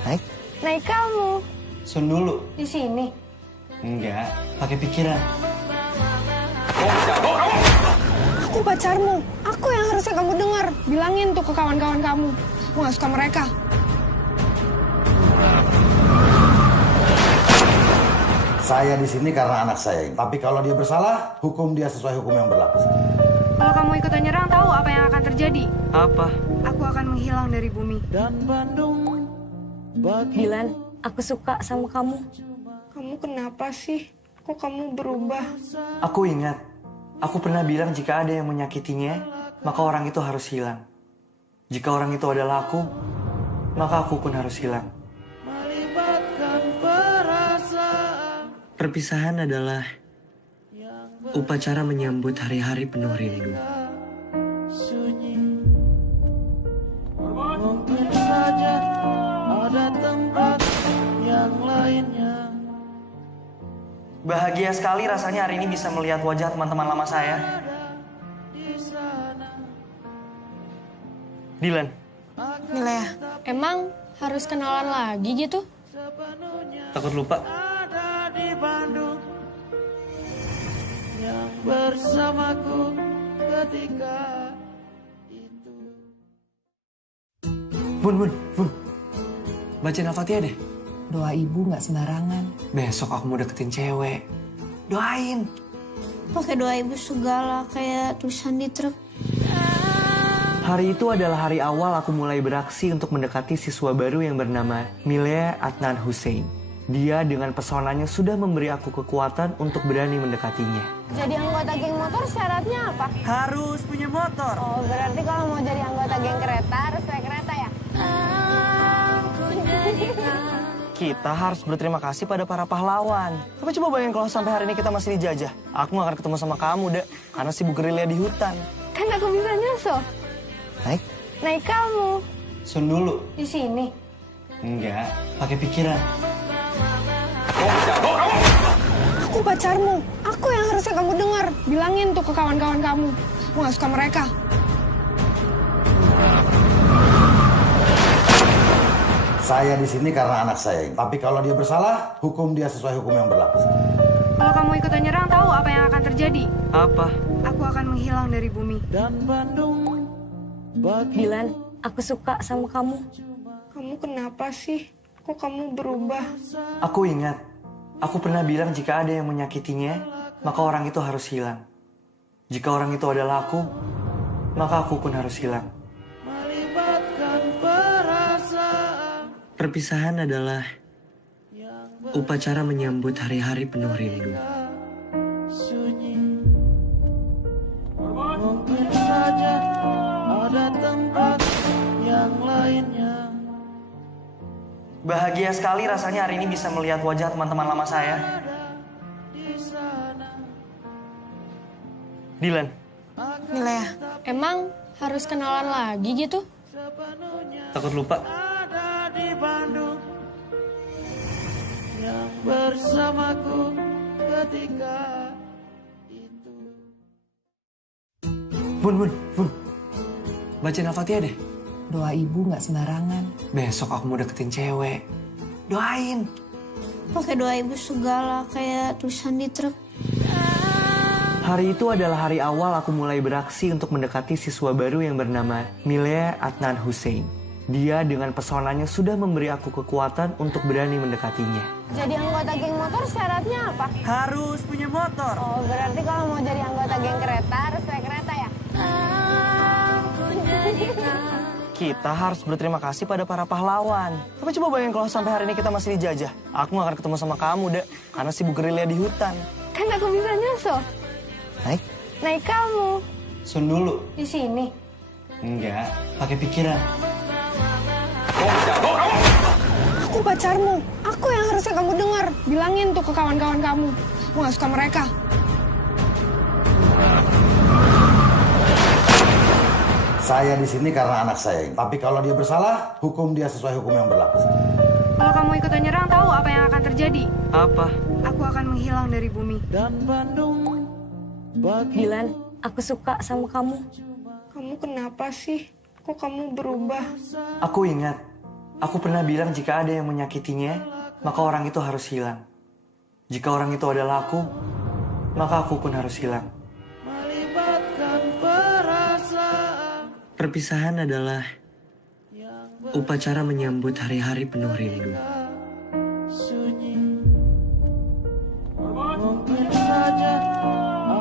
Naik? Naik kamu. Sun dulu. Di sini. Enggak, pakai pikiran. Aku pacarmu. Aku yang harusnya kamu dengar. Bilangin tuh ke kawan-kawan kamu. Aku gak suka mereka. Saya di sini karena anak saya ini. Tapi kalau dia bersalah, hukum dia sesuai hukum yang berlaku. Kalau kamu ikutan nyerang, tahu apa yang akan terjadi? Apa? Aku akan menghilang dari bumi. Dan Bandung bagi Dilan, aku suka sama kamu. Kamu kenapa sih? Kok kamu berubah? Aku ingat, aku pernah bilang jika ada yang menyakitinya, maka orang itu harus hilang. Jika orang itu adalah aku, maka aku pun harus hilang. melibatkan perasaan Perpisahan adalah upacara menyambut hari-hari penuh rindu. sunyi. Mungkin saja ada tempat yang lainnya. Bahagia sekali rasanya hari ini bisa melihat wajah teman-teman lama saya. Dilan, Milea, emang harus kenalan lagi gitu? takut lupa. Ada di Bandung yang bersamaku ketika itu. Bun. Bacain Al-Fatihah deh. Doa ibu nggak sembarangan. Besok aku mau deketin cewek. Doain. Pakai doa ibu segala kayak tulisan di truk. Hari itu adalah hari awal aku mulai beraksi untuk mendekati siswa baru yang bernama Milea Adnan Hussein. Dia dengan pesonanya sudah memberi aku kekuatan untuk berani mendekatinya. Jadi anggota geng motor syaratnya apa? Harus punya motor. Oh, berarti kalau mau jadi anggota geng kereta harus naik kereta ya? Kita harus berterima kasih pada para pahlawan. Tapi coba bayangin kalau sampai hari ini kita masih dijajah. Aku gak akan ketemu sama kamu, Dek. Karena sibuk gerilya di hutan. Kan aku bisa nyusul. Naik? Naik kamu. Sun dulu. Di sini. Enggak, pakai pikiran. Aku pacarmu. Aku yang harusnya kamu dengar. Bilangin tuh ke kawan-kawan kamu. Aku gak suka mereka. Saya di sini karena anak saya. Tapi kalau dia bersalah, hukum dia sesuai hukum yang berlaku. Kalau kamu ikutan nyerang, tahu apa yang akan terjadi? Apa? Aku akan menghilang dari bumi. Dan Bandung bagi Dilan, aku suka sama kamu. Kamu kenapa sih? Kok kamu berubah? Aku ingat, aku pernah bilang jika ada yang menyakitinya, maka orang itu harus hilang. Jika orang itu adalah aku, maka aku pun harus hilang. melibatkan perasaan Perpisahan adalah upacara menyambut hari-hari penuh rindu. sunyi. Mungkin saja ada tempat yang lainnya. Bahagia sekali rasanya hari ini bisa melihat wajah teman-teman lama saya. Dilan, Milea, emang harus kenalan lagi gitu? takut lupa. Ada di Bandung yang bersamaku ketika itu. Bun. Bacain Al-Fatihah deh. Doa ibu nggak sembarangan. Besok aku mau deketin cewek. Doain. Pakai doa ibu segala kayak tulisan di truk. Hari itu adalah hari awal aku mulai beraksi untuk mendekati siswa baru yang bernama Milea Adnan Hussein. Dia dengan pesonanya sudah memberi aku kekuatan untuk berani mendekatinya. Jadi anggota geng motor syaratnya apa? Harus punya motor. Oh, berarti kalau mau jadi anggota geng kereta harus naik kereta ya? Kita harus berterima kasih pada para pahlawan. Tapi coba bayangin kalau sampai hari ini kita masih dijajah. Aku gak akan ketemu sama kamu, Dek. Karena sibuk gerilya di hutan. Kan aku bisa nyusul. Naik? Naik kamu. Sun dulu. Di sini. Enggak, pakai pikiran. Aku pacarmu. Aku yang harusnya kamu dengar. Bilangin tuh ke kawan-kawan kamu. Aku gak suka mereka. Saya di sini karena anak saya. Tapi kalau dia bersalah, hukum dia sesuai hukum yang berlaku. Kalau kamu ikutan nyerang, tahu apa yang akan terjadi? Apa? Aku akan menghilang dari bumi. Dan Bandung bagi Dilan, aku suka sama kamu. Kamu kenapa sih? Kok kamu berubah? Aku ingat, aku pernah bilang jika ada yang menyakitinya, maka orang itu harus hilang. Jika orang itu adalah aku, maka aku pun harus hilang. melibatkan perasaan Perpisahan adalah upacara menyambut hari-hari penuh rindu. sunyi. Mungkin saja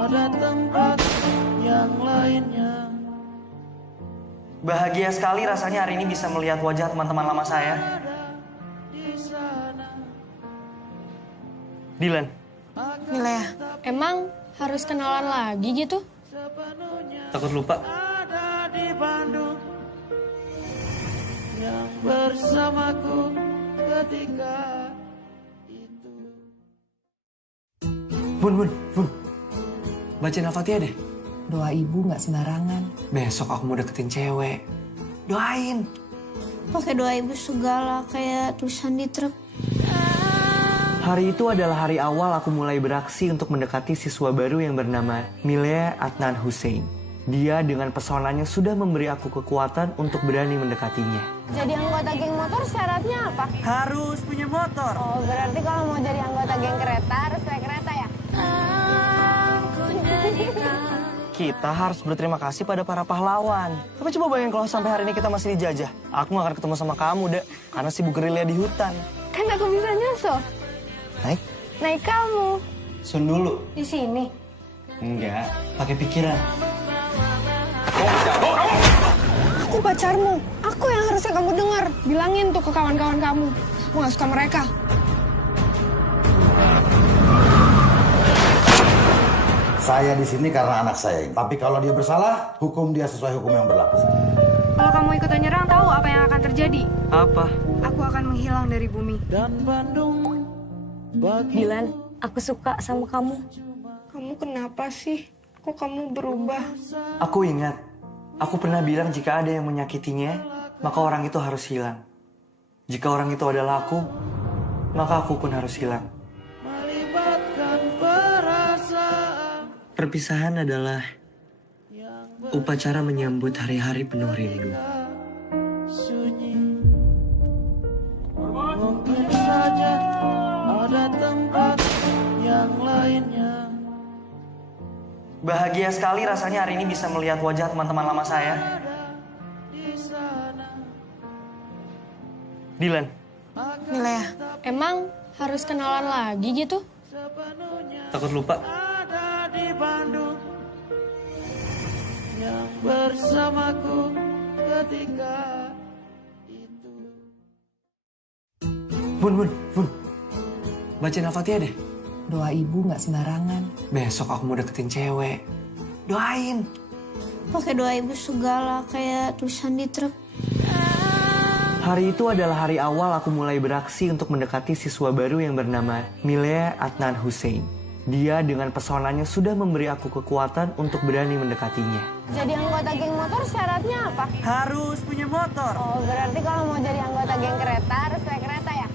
ada tempat yang lainnya. Bahagia sekali rasanya hari ini bisa melihat wajah teman-teman lama saya. Dilan, Milea, emang harus kenalan lagi gitu? takut lupa. Ada di Bandung yang bersamaku ketika itu. Bun. Bacain Al-Fatihah deh. Doa ibu nggak sembarangan. Besok aku mau deketin cewek. Doain. Pakai doa ibu segala kayak tulisan di truk. Hari itu adalah hari awal aku mulai beraksi untuk mendekati siswa baru yang bernama Milea Adnan Hussein. Dia dengan pesonanya sudah memberi aku kekuatan untuk berani mendekatinya. Jadi anggota geng motor syaratnya apa? Harus punya motor. Oh, berarti kalau mau jadi anggota geng kereta harus naik kereta ya? Kita harus berterima kasih pada para pahlawan. Tapi coba bayangin kalau sampai hari ini kita masih dijajah. Aku gak akan ketemu sama kamu, Dek. Karena sibuk gerilya di hutan. Kan aku bisa nyusul. Naik? Naik kamu. Sun dulu. Di sini. Enggak, pakai pikiran. Aku pacarmu. Aku yang harusnya kamu dengar. Bilangin tuh ke kawan-kawan kamu. Aku gak suka mereka. Saya di sini karena anak saya. Tapi kalau dia bersalah, hukum dia sesuai hukum yang berlaku. Kalau kamu ikutan nyerang, tahu apa yang akan terjadi? Apa? Aku akan menghilang dari bumi. Dan Bandung bagi Dilan, aku suka sama kamu. Kamu kenapa sih? Kok kamu berubah? Aku ingat, aku pernah bilang jika ada yang menyakitinya, maka orang itu harus hilang. Jika orang itu adalah aku, maka aku pun harus hilang. melibatkan Perpisahan adalah upacara menyambut hari-hari penuh rindu. sunyi. Mungkin saja ada tempat yang lainnya. Bahagia sekali rasanya hari ini bisa melihat wajah teman-teman lama saya. Dilan, Milea, emang harus kenalan lagi gitu? takut lupa. Ada di Bandung yang bersamaku ketika itu. Bun. Bacain Al-Fatihah deh. Doa ibu nggak sembarangan. Besok aku mau deketin cewek. Doain. Pakai doa ibu segala kayak tulisan di truk. Hari itu adalah hari awal aku mulai beraksi untuk mendekati siswa baru yang bernama Milea Adnan Hussein. Dia dengan pesonanya sudah memberi aku kekuatan untuk berani mendekatinya. Jadi anggota geng motor syaratnya apa? Harus punya motor. Oh, berarti kalau mau jadi anggota geng kereta harus naik kereta ya?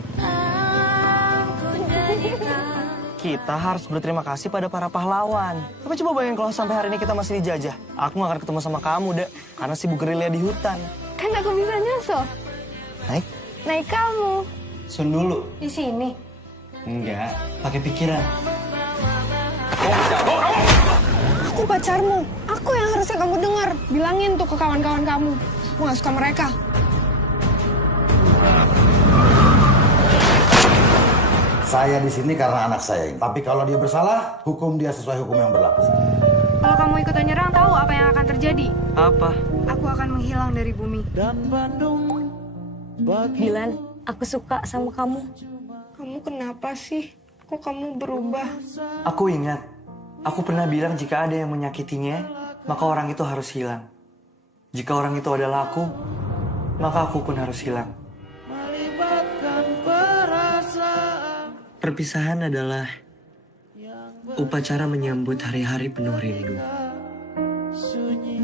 Kita harus berterima kasih pada para pahlawan. Tapi coba bayangin kalau sampai hari ini kita masih dijajah. Aku gak akan ketemu sama kamu, Dek. Karena sibuk gerilya di hutan. Kan aku bisa nyusul. Naik Kamu. sun dulu. Di sini. Enggak, pakai pikiran. Aku pacarmu. Aku yang harusnya kamu dengar. Bilangin tuh ke kawan-kawan kamu. Aku gak suka mereka. Saya di sini karena anak saya ini. Tapi kalau dia bersalah, hukum dia sesuai hukum yang berlaku. Kalau kamu ikutan nyerang, tahu apa yang akan terjadi? Apa? Aku akan menghilang dari bumi. Dan Bandung bagi Dilan, aku suka sama kamu. Kamu kenapa sih? Kok kamu berubah? Aku ingat, aku pernah bilang jika ada yang menyakitinya, maka orang itu harus hilang. Jika orang itu adalah aku, maka aku pun harus hilang. melibatkan perasaan. Perpisahan adalah upacara menyambut hari-hari penuh rindu. Sunyi.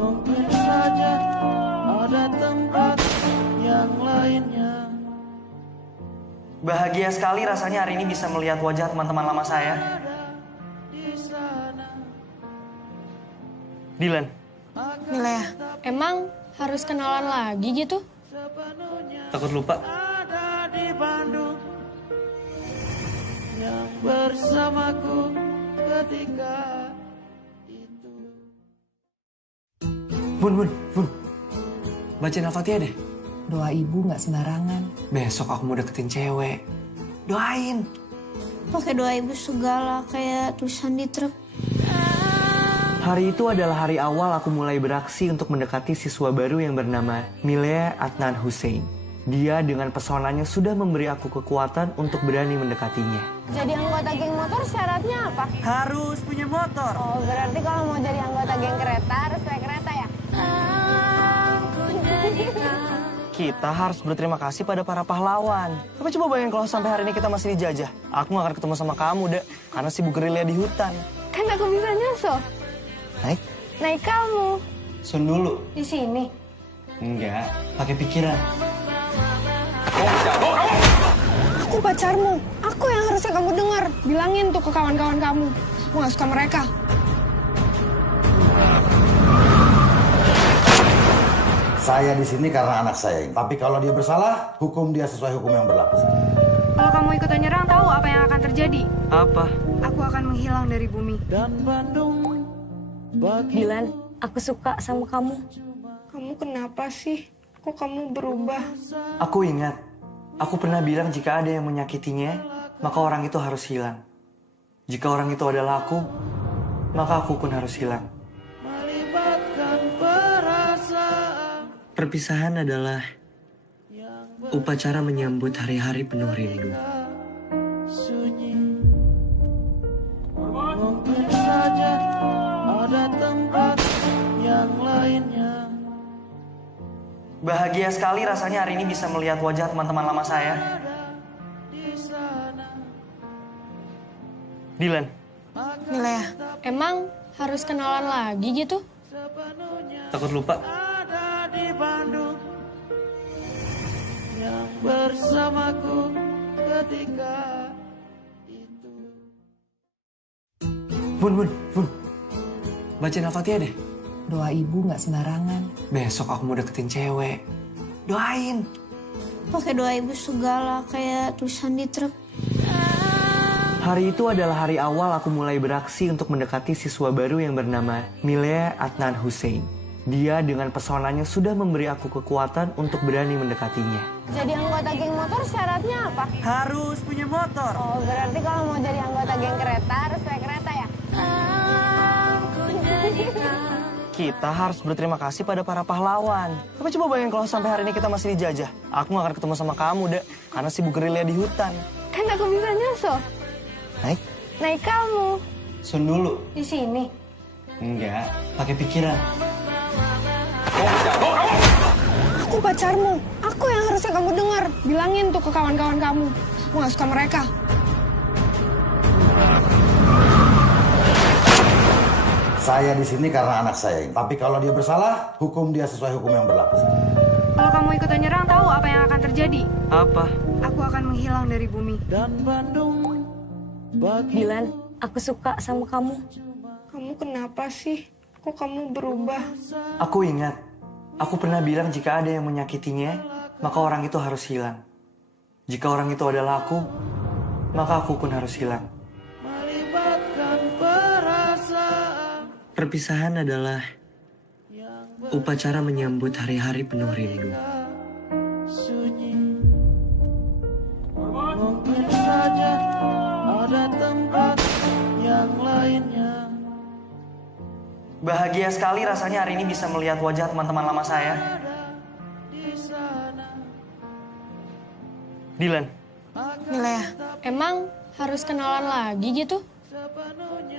Mungkin saja ada tempat yang lainnya. Bahagia sekali rasanya hari ini bisa melihat wajah teman-teman lama saya. Dilan, Milea, emang harus kenalan lagi gitu? takut lupa. Ada di Bandung yang bersamaku ketika itu. Bun. Bacain Al-Fatihah deh. Doa ibu nggak sembarangan. Besok aku mau deketin cewek. Doain. Pakai doa ibu segala kayak tulisan di truk. Hari itu adalah hari awal aku mulai beraksi untuk mendekati siswa baru yang bernama Milea Adnan Hussein. Dia dengan pesonanya sudah memberi aku kekuatan untuk berani mendekatinya. Jadi anggota geng motor syaratnya apa? Harus punya motor. Oh, berarti kalau mau jadi anggota geng kereta harus naik kereta ya? Kita harus berterima kasih pada para pahlawan. Tapi coba bayangin kalau sampai hari ini kita masih dijajah. Aku gak akan ketemu sama kamu, Dek. Karena sibuk gerilya di hutan. Kan aku bisa nyusul. Naik kamu. Sun dulu. Di sini. Enggak, pakai pikiran. Aku pacarmu. Aku yang harusnya kamu dengar. Bilangin tuh ke kawan-kawan kamu. Aku gak suka mereka. Saya di sini karena anak saya ini. Tapi kalau dia bersalah, hukum dia sesuai hukum yang berlaku. Kalau kamu ikutan nyerang, tahu apa yang akan terjadi? Apa? Aku akan menghilang dari bumi. Dan Bandung bagi Dilan, aku suka sama kamu. Kamu kenapa sih? Kok kamu berubah? Aku ingat, aku pernah bilang jika ada yang menyakitinya, maka orang itu harus hilang. Jika orang itu adalah aku, maka aku pun harus hilang. melibatkan perasaan. Perpisahan adalah upacara menyambut hari-hari penuh rindu. Sunyi. Mungkin saja ada tempat yang lainnya. Bahagia sekali rasanya hari ini bisa melihat wajah teman-teman lama saya. Dilan, Milea, emang harus kenalan lagi gitu? takut lupa. Ada di Bandung yang bersamaku ketika Bun. Bacain Al-Fatihah deh. Doa ibu nggak sembarangan. Besok aku mau deketin cewek. Doain. Pakai doa ibu segala kayak tulisan di truk. Hari itu adalah hari awal aku mulai beraksi untuk mendekati siswa baru yang bernama Milea Adnan Hussein. Dia dengan pesonanya sudah memberi aku kekuatan untuk berani mendekatinya. Jadi anggota geng motor syaratnya apa? Harus punya motor. Oh, berarti kalau mau jadi anggota geng kereta harus naik kereta ya? Kita harus berterima kasih pada para pahlawan. Tapi coba bayangin kalau sampai hari ini kita masih dijajah. Aku gak akan ketemu sama kamu, Dek. Karena sibuk gerilya di hutan. Kan aku bisa nyusul. Naik Kamu. Sun dulu. Di sini. Enggak, pakai pikiran. Aku pacarmu. Aku yang harusnya kamu dengar. Bilangin tuh ke kawan-kawan kamu. Aku gak suka mereka. Saya di sini karena anak saya. Tapi kalau dia bersalah, hukum dia sesuai hukum yang berlaku. Kalau kamu ikutan nyerang, tahu apa yang akan terjadi? Apa? Aku akan menghilang dari bumi. Dan Bandung bagi Dilan, aku suka sama kamu. Kamu kenapa sih? Kok kamu berubah? Aku ingat, aku pernah bilang jika ada yang menyakitinya, maka orang itu harus hilang. Jika orang itu adalah aku, maka aku pun harus hilang. melibatkan perasaan Perpisahan adalah upacara menyambut hari-hari penuh rindu. sunyi. Mungkin saja ada tempat yang lainnya. Bahagia sekali rasanya hari ini bisa melihat wajah teman-teman lama saya. Dilan, Milea, emang harus kenalan lagi gitu?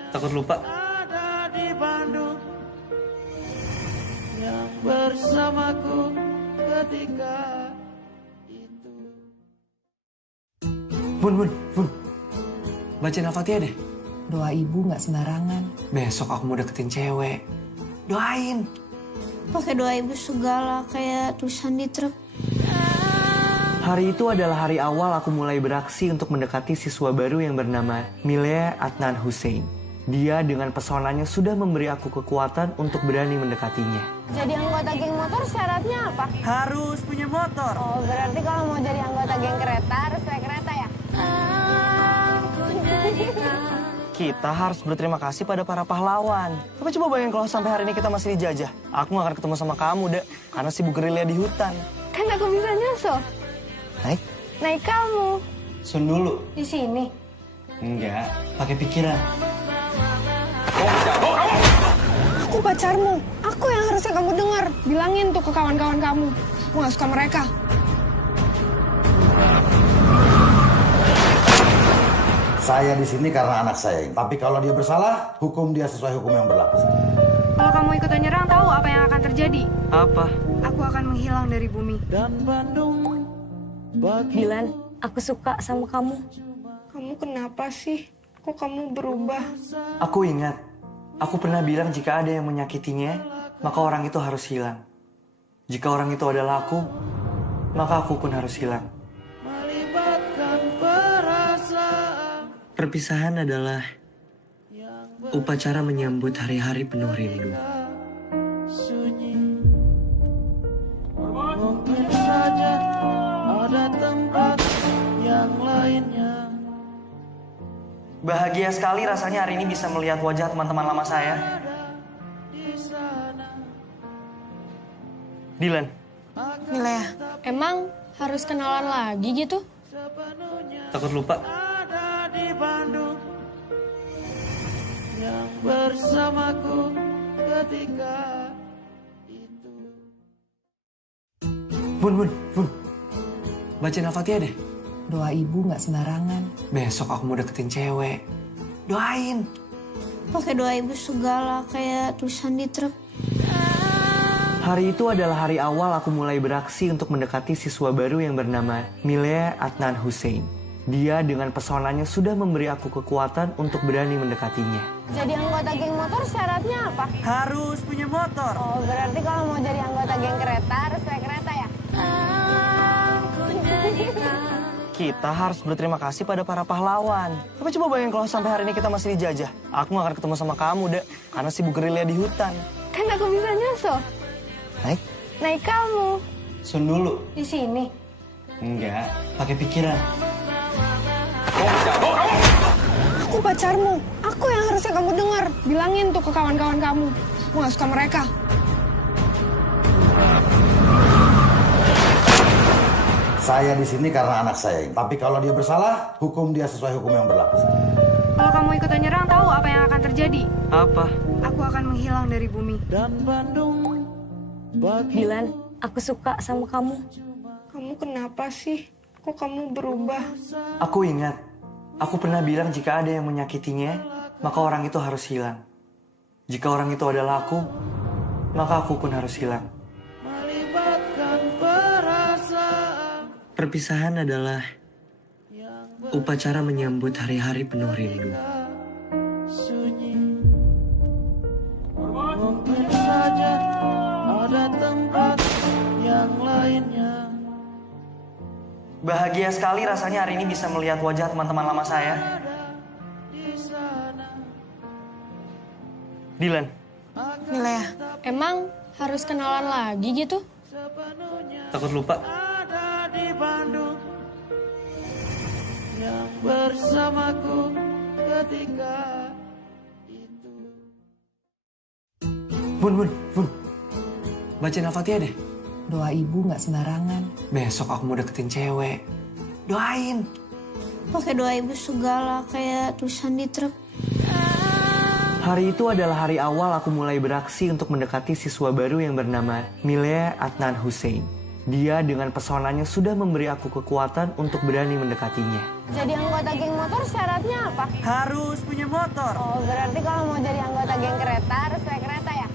takut lupa. Ada di Bandung yang bersamaku ketika itu. Bun. Bacain Al-Fatihah deh. Doa ibu nggak sembarangan. Besok aku mau deketin cewek. Doain. Pakai doa ibu segala kayak tulisan di truk. Hari itu adalah hari awal aku mulai beraksi untuk mendekati siswa baru yang bernama Milea Adnan Hussein. Dia dengan pesonanya sudah memberi aku kekuatan untuk berani mendekatinya. Jadi anggota geng motor syaratnya apa? Harus punya motor. Oh, berarti kalau mau jadi anggota geng kereta harus naik kereta ya? Kita harus berterima kasih pada para pahlawan. Tapi coba bayangin kalau sampai hari ini kita masih dijajah. Aku gak akan ketemu sama kamu, Dek. Karena sibuk gerilya di hutan. Kan aku bisa nyusul. Naik kamu. Sun dulu. Di sini. Enggak, pakai pikiran. Aku pacarmu. Aku yang harusnya kamu dengar. Bilangin tuh ke kawan-kawan kamu. Aku gak suka mereka. Saya di sini karena anak saya. Tapi kalau dia bersalah, hukum dia sesuai hukum yang berlaku. Kalau kamu ikutan nyerang, tahu apa yang akan terjadi? Apa? Aku akan menghilang dari bumi. Dan Bandung bagi Dilan, aku suka sama kamu. Kamu kenapa sih? Kok kamu berubah? Aku ingat, aku pernah bilang jika ada yang menyakitinya, maka orang itu harus hilang. Jika orang itu adalah aku, maka aku pun harus hilang. melibatkan perasaan Perpisahan adalah upacara menyambut hari-hari penuh rindu. sunyi. Mungkin saja ada tempat yang lainnya. Bahagia sekali rasanya hari ini bisa melihat wajah teman-teman lama saya. Dilan, Milea, emang harus kenalan lagi gitu? takut lupa. Ada di Bandung yang bersamaku ketika itu. Bun. Bacain Al-Fatihah deh. Doa ibu nggak sembarangan. Besok aku mau deketin cewek. Doain. Pakai doa ibu segala kayak tulisan di truk. Hari itu adalah hari awal aku mulai beraksi untuk mendekati siswa baru yang bernama Milea Adnan Hussein. Dia dengan pesonanya sudah memberi aku kekuatan untuk berani mendekatinya. Jadi anggota geng motor syaratnya apa? Harus punya motor. Oh, berarti kalau mau jadi anggota geng kereta harus naik kereta ya? Kita harus berterima kasih pada para pahlawan. Tapi coba bayangin kalau sampai hari ini kita masih dijajah. Aku gak akan ketemu sama kamu, Dek. Karena sibuk gerilya di hutan. Kan aku bisa nyusul. Naik Kamu. sun dulu. Di sini. Enggak, pakai pikiran. Aku pacarmu. Aku yang harusnya kamu dengar. Bilangin tuh ke kawan-kawan kamu. Aku gak suka mereka. Saya di sini karena anak saya. Tapi kalau dia bersalah, hukum dia sesuai hukum yang berlaku. Kalau kamu ikutan nyerang, tahu apa yang akan terjadi? Apa? Aku akan menghilang dari bumi. Dan Bandung bagi Dilan, aku suka sama kamu. Kamu kenapa sih? Kok kamu berubah? Aku ingat, aku pernah bilang jika ada yang menyakitinya, maka orang itu harus hilang. Jika orang itu adalah aku, maka aku pun harus hilang. melibatkan perasaan Perpisahan adalah upacara menyambut hari-hari penuh rindu. sunyi. Mungkin saja ada tempat yang lainnya. Bahagia sekali rasanya hari ini bisa melihat wajah teman-teman lama saya. Dilan, Milea, emang harus kenalan lagi gitu? takut lupa. Ada di Bandung yang bersamaku ketika itu. Bun. Bacain Al-Fatihah deh. Doa ibu nggak sembarangan. Besok aku mau deketin cewek. Doain. Pakai doa ibu segala kayak tulisan di truk. Hari itu adalah hari awal aku mulai beraksi untuk mendekati siswa baru yang bernama Milea Adnan Hussein. Dia dengan pesonanya sudah memberi aku kekuatan untuk berani mendekatinya. Jadi anggota geng motor syaratnya apa? Harus punya motor. Oh, berarti kalau mau jadi anggota geng kereta harus naik kereta ya?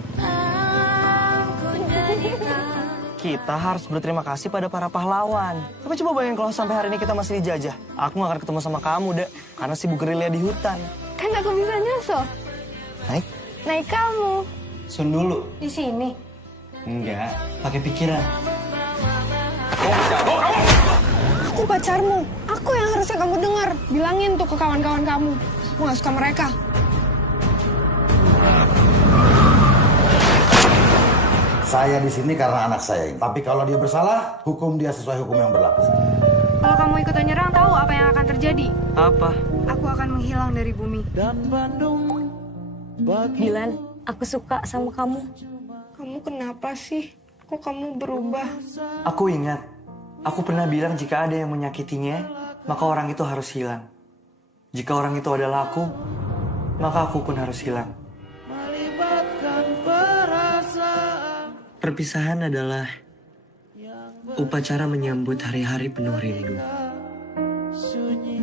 Kita harus berterima kasih pada para pahlawan. Tapi coba bayangin kalau sampai hari ini kita masih dijajah. Aku gak akan ketemu sama kamu, Dek. Karena sibuk gerilya di hutan. Kan aku bisa nyusul. Naik Kamu. sun dulu. Di sini. Enggak, pakai pikiran. Aku pacarmu. Aku yang harusnya kamu dengar. Bilangin tuh ke kawan-kawan kamu. Aku gak suka mereka. Saya di sini karena anak saya. Tapi kalau dia bersalah, hukum dia sesuai hukum yang berlaku. Kalau kamu ikutan nyerang, tahu apa yang akan terjadi? Apa? Aku akan menghilang dari bumi. Dan Bandung bagi Dilan, aku suka sama kamu. Kamu kenapa sih? Kok kamu berubah? Aku ingat, aku pernah bilang jika ada yang menyakitinya, maka orang itu harus hilang. Jika orang itu adalah aku, maka aku pun harus hilang. melibatkan perasaan Perpisahan adalah upacara menyambut hari-hari penuh rindu. sunyi.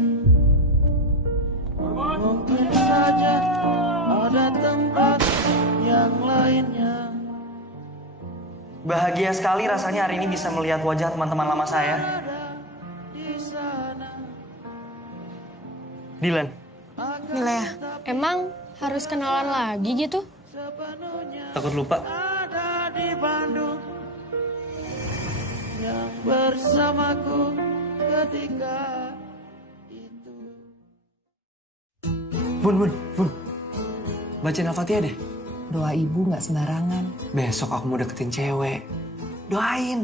Mungkin saja ada tempat yang lainnya. Bahagia sekali rasanya hari ini bisa melihat wajah teman-teman lama saya. Dilan, Milea, emang harus kenalan lagi gitu? takut lupa. Ada di Bandung yang bersamaku ketika itu. Bun. Bacain Al-Fatihah deh. Doa ibu nggak sembarangan. Besok aku mau deketin cewek. Doain.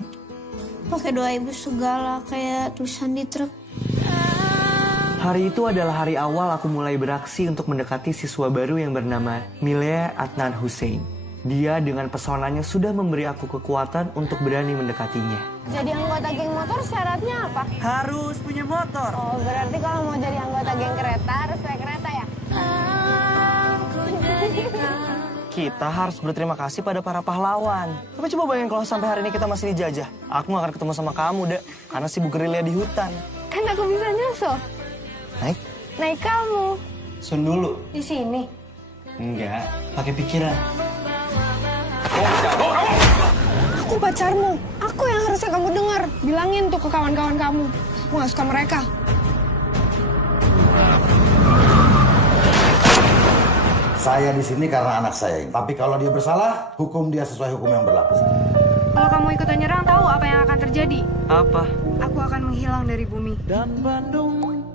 Pakai doa ibu segala kayak tulisan di truk. Hari itu adalah hari awal aku mulai beraksi untuk mendekati siswa baru yang bernama Milea Adnan Hussein. Dia dengan pesonanya sudah memberi aku kekuatan untuk berani mendekatinya. Jadi anggota geng motor syaratnya apa? Harus punya motor. Oh, berarti kalau mau jadi anggota geng kereta harus naik kereta ya? Kita harus berterima kasih pada para pahlawan. Tapi coba bayangin kalau sampai hari ini kita masih dijajah. Aku gak akan ketemu sama kamu, Dek. Karena sibuk gerilya di hutan. Kan aku bisa nyusul. Naik Kamu. Sun dulu. Di sini. Enggak, pakai pikiran. Aku pacarmu. Aku yang harusnya kamu dengar. Bilangin tuh ke kawan-kawan kamu. Aku gak suka mereka. Saya di sini karena anak saya. Tapi kalau dia bersalah, hukum dia sesuai hukum yang berlaku. Kalau kamu ikutan nyerang, tahu apa yang akan terjadi? Apa? Aku aku akan menghilang dari bumi. dan Bandung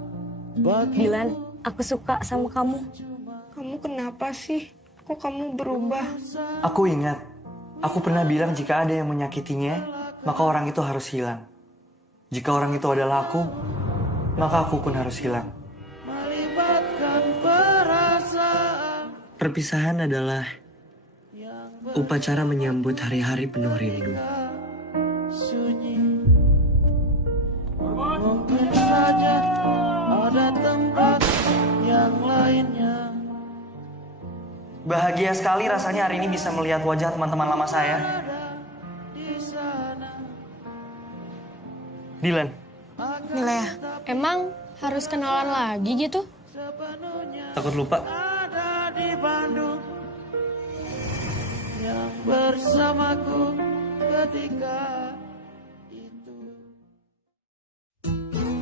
bagi Dilan, aku suka sama kamu. Kamu kenapa sih? Kok kamu berubah? Aku ingat, aku pernah bilang jika ada yang menyakitinya, maka orang itu harus hilang. Jika orang itu adalah aku, maka aku pun harus hilang. melibatkan perasaan Perpisahan adalah upacara menyambut hari-hari penuh rindu. sunyi. Mungkin saja ada tempat yang lainnya. Bahagia sekali rasanya hari ini bisa melihat wajah teman-teman lama saya. Dilan, Milea, emang harus kenalan lagi gitu? takut lupa. Ada di Bandung yang bersamaku ketika itu.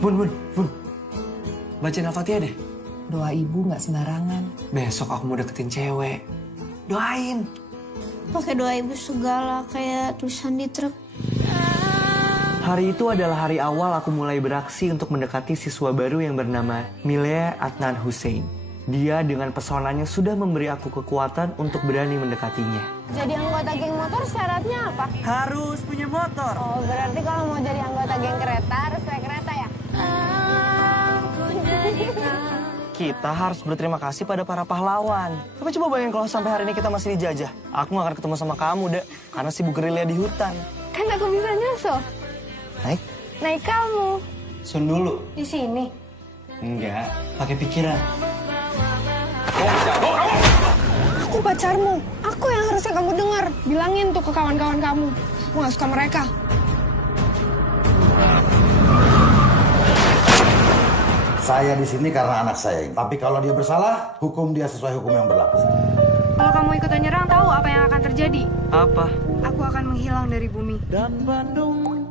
Bun. Bacain Al-Fatihah deh. Doa ibu nggak sembarangan. Besok aku mau deketin cewek. Doain. Pakai doa ibu segala kayak tulisan di truk. Hari itu adalah hari awal aku mulai beraksi untuk mendekati siswa baru yang bernama Milea Adnan Hussein. Dia dengan pesonanya sudah memberi aku kekuatan untuk berani mendekatinya. Jadi anggota geng motor syaratnya apa? Harus punya motor. Oh, berarti kalau mau jadi anggota geng kereta harus naik kereta ya? Kita harus berterima kasih pada para pahlawan. Tapi coba bayangin kalau sampai hari ini kita masih dijajah. Aku gak akan ketemu sama kamu, Dek. Karena sibuk gerilya di hutan. Kan aku bisa nyusul. Naik Kamu. sun dulu. Di sini. Enggak, pakai pikiran. Aku pacarmu. Aku yang harusnya kamu dengar. Bilangin tuh ke kawan-kawan kamu. Aku gak suka mereka. Saya di sini karena anak saya. Tapi kalau dia bersalah, hukum dia sesuai hukum yang berlaku. Kalau kamu ikutan nyerang, tahu apa yang akan terjadi? Apa? Aku akan menghilang dari bumi. Dan Bandung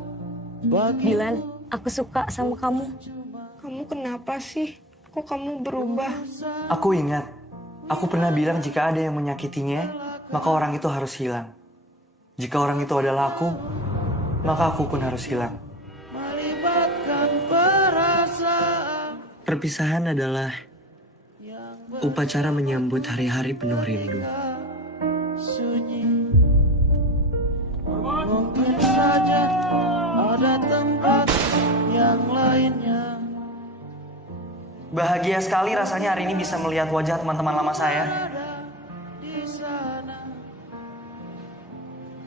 bagi Dilan, aku suka sama kamu. Kamu kenapa sih? Kok kamu berubah? Aku ingat, aku pernah bilang jika ada yang menyakitinya, maka orang itu harus hilang. Jika orang itu adalah aku, maka aku pun harus hilang. melibatkan perasaan Perpisahan adalah upacara menyambut hari-hari penuh rindu. sunyi. Mungkin saja ada tempat yang lainnya. Bahagia sekali rasanya hari ini bisa melihat wajah teman-teman lama saya.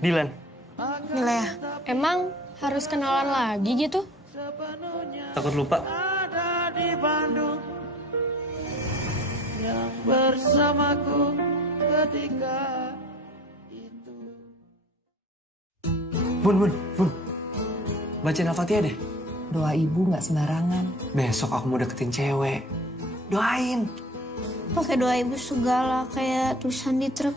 Dilan, Milea, emang harus kenalan lagi gitu? takut lupa. Ada di Bandung yang bersamaku ketika itu. Bun. Bacain Al-Fatihah deh. Doa ibu nggak sembarangan. Besok aku mau deketin cewek. Doain. Pakai doa ibu segala kayak tulisan di truk.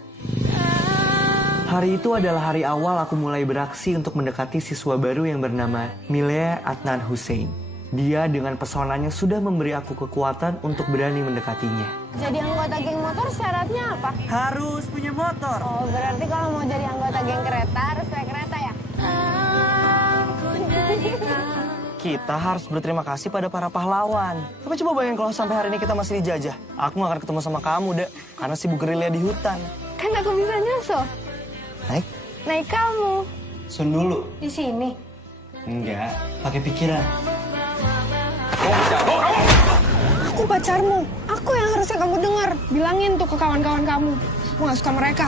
Hari itu adalah hari awal aku mulai beraksi untuk mendekati siswa baru yang bernama Milea Adnan Hussein. Dia dengan pesonanya sudah memberi aku kekuatan untuk berani mendekatinya. Jadi anggota geng motor syaratnya apa? Harus punya motor. Oh, berarti kalau mau jadi anggota geng kereta harus naik kereta ya? Kita harus berterima kasih pada para pahlawan. Tapi coba bayangin kalau sampai hari ini kita masih dijajah. Aku gak akan ketemu sama kamu, Dek. Karena sibuk gerilya di hutan. Kan aku bisa nyusul. Naik kamu. Sun dulu. Di sini. Enggak, pakai pikiran. Aku pacarmu. Aku yang harusnya kamu dengar. Bilangin tuh ke kawan-kawan kamu. Aku gak suka mereka.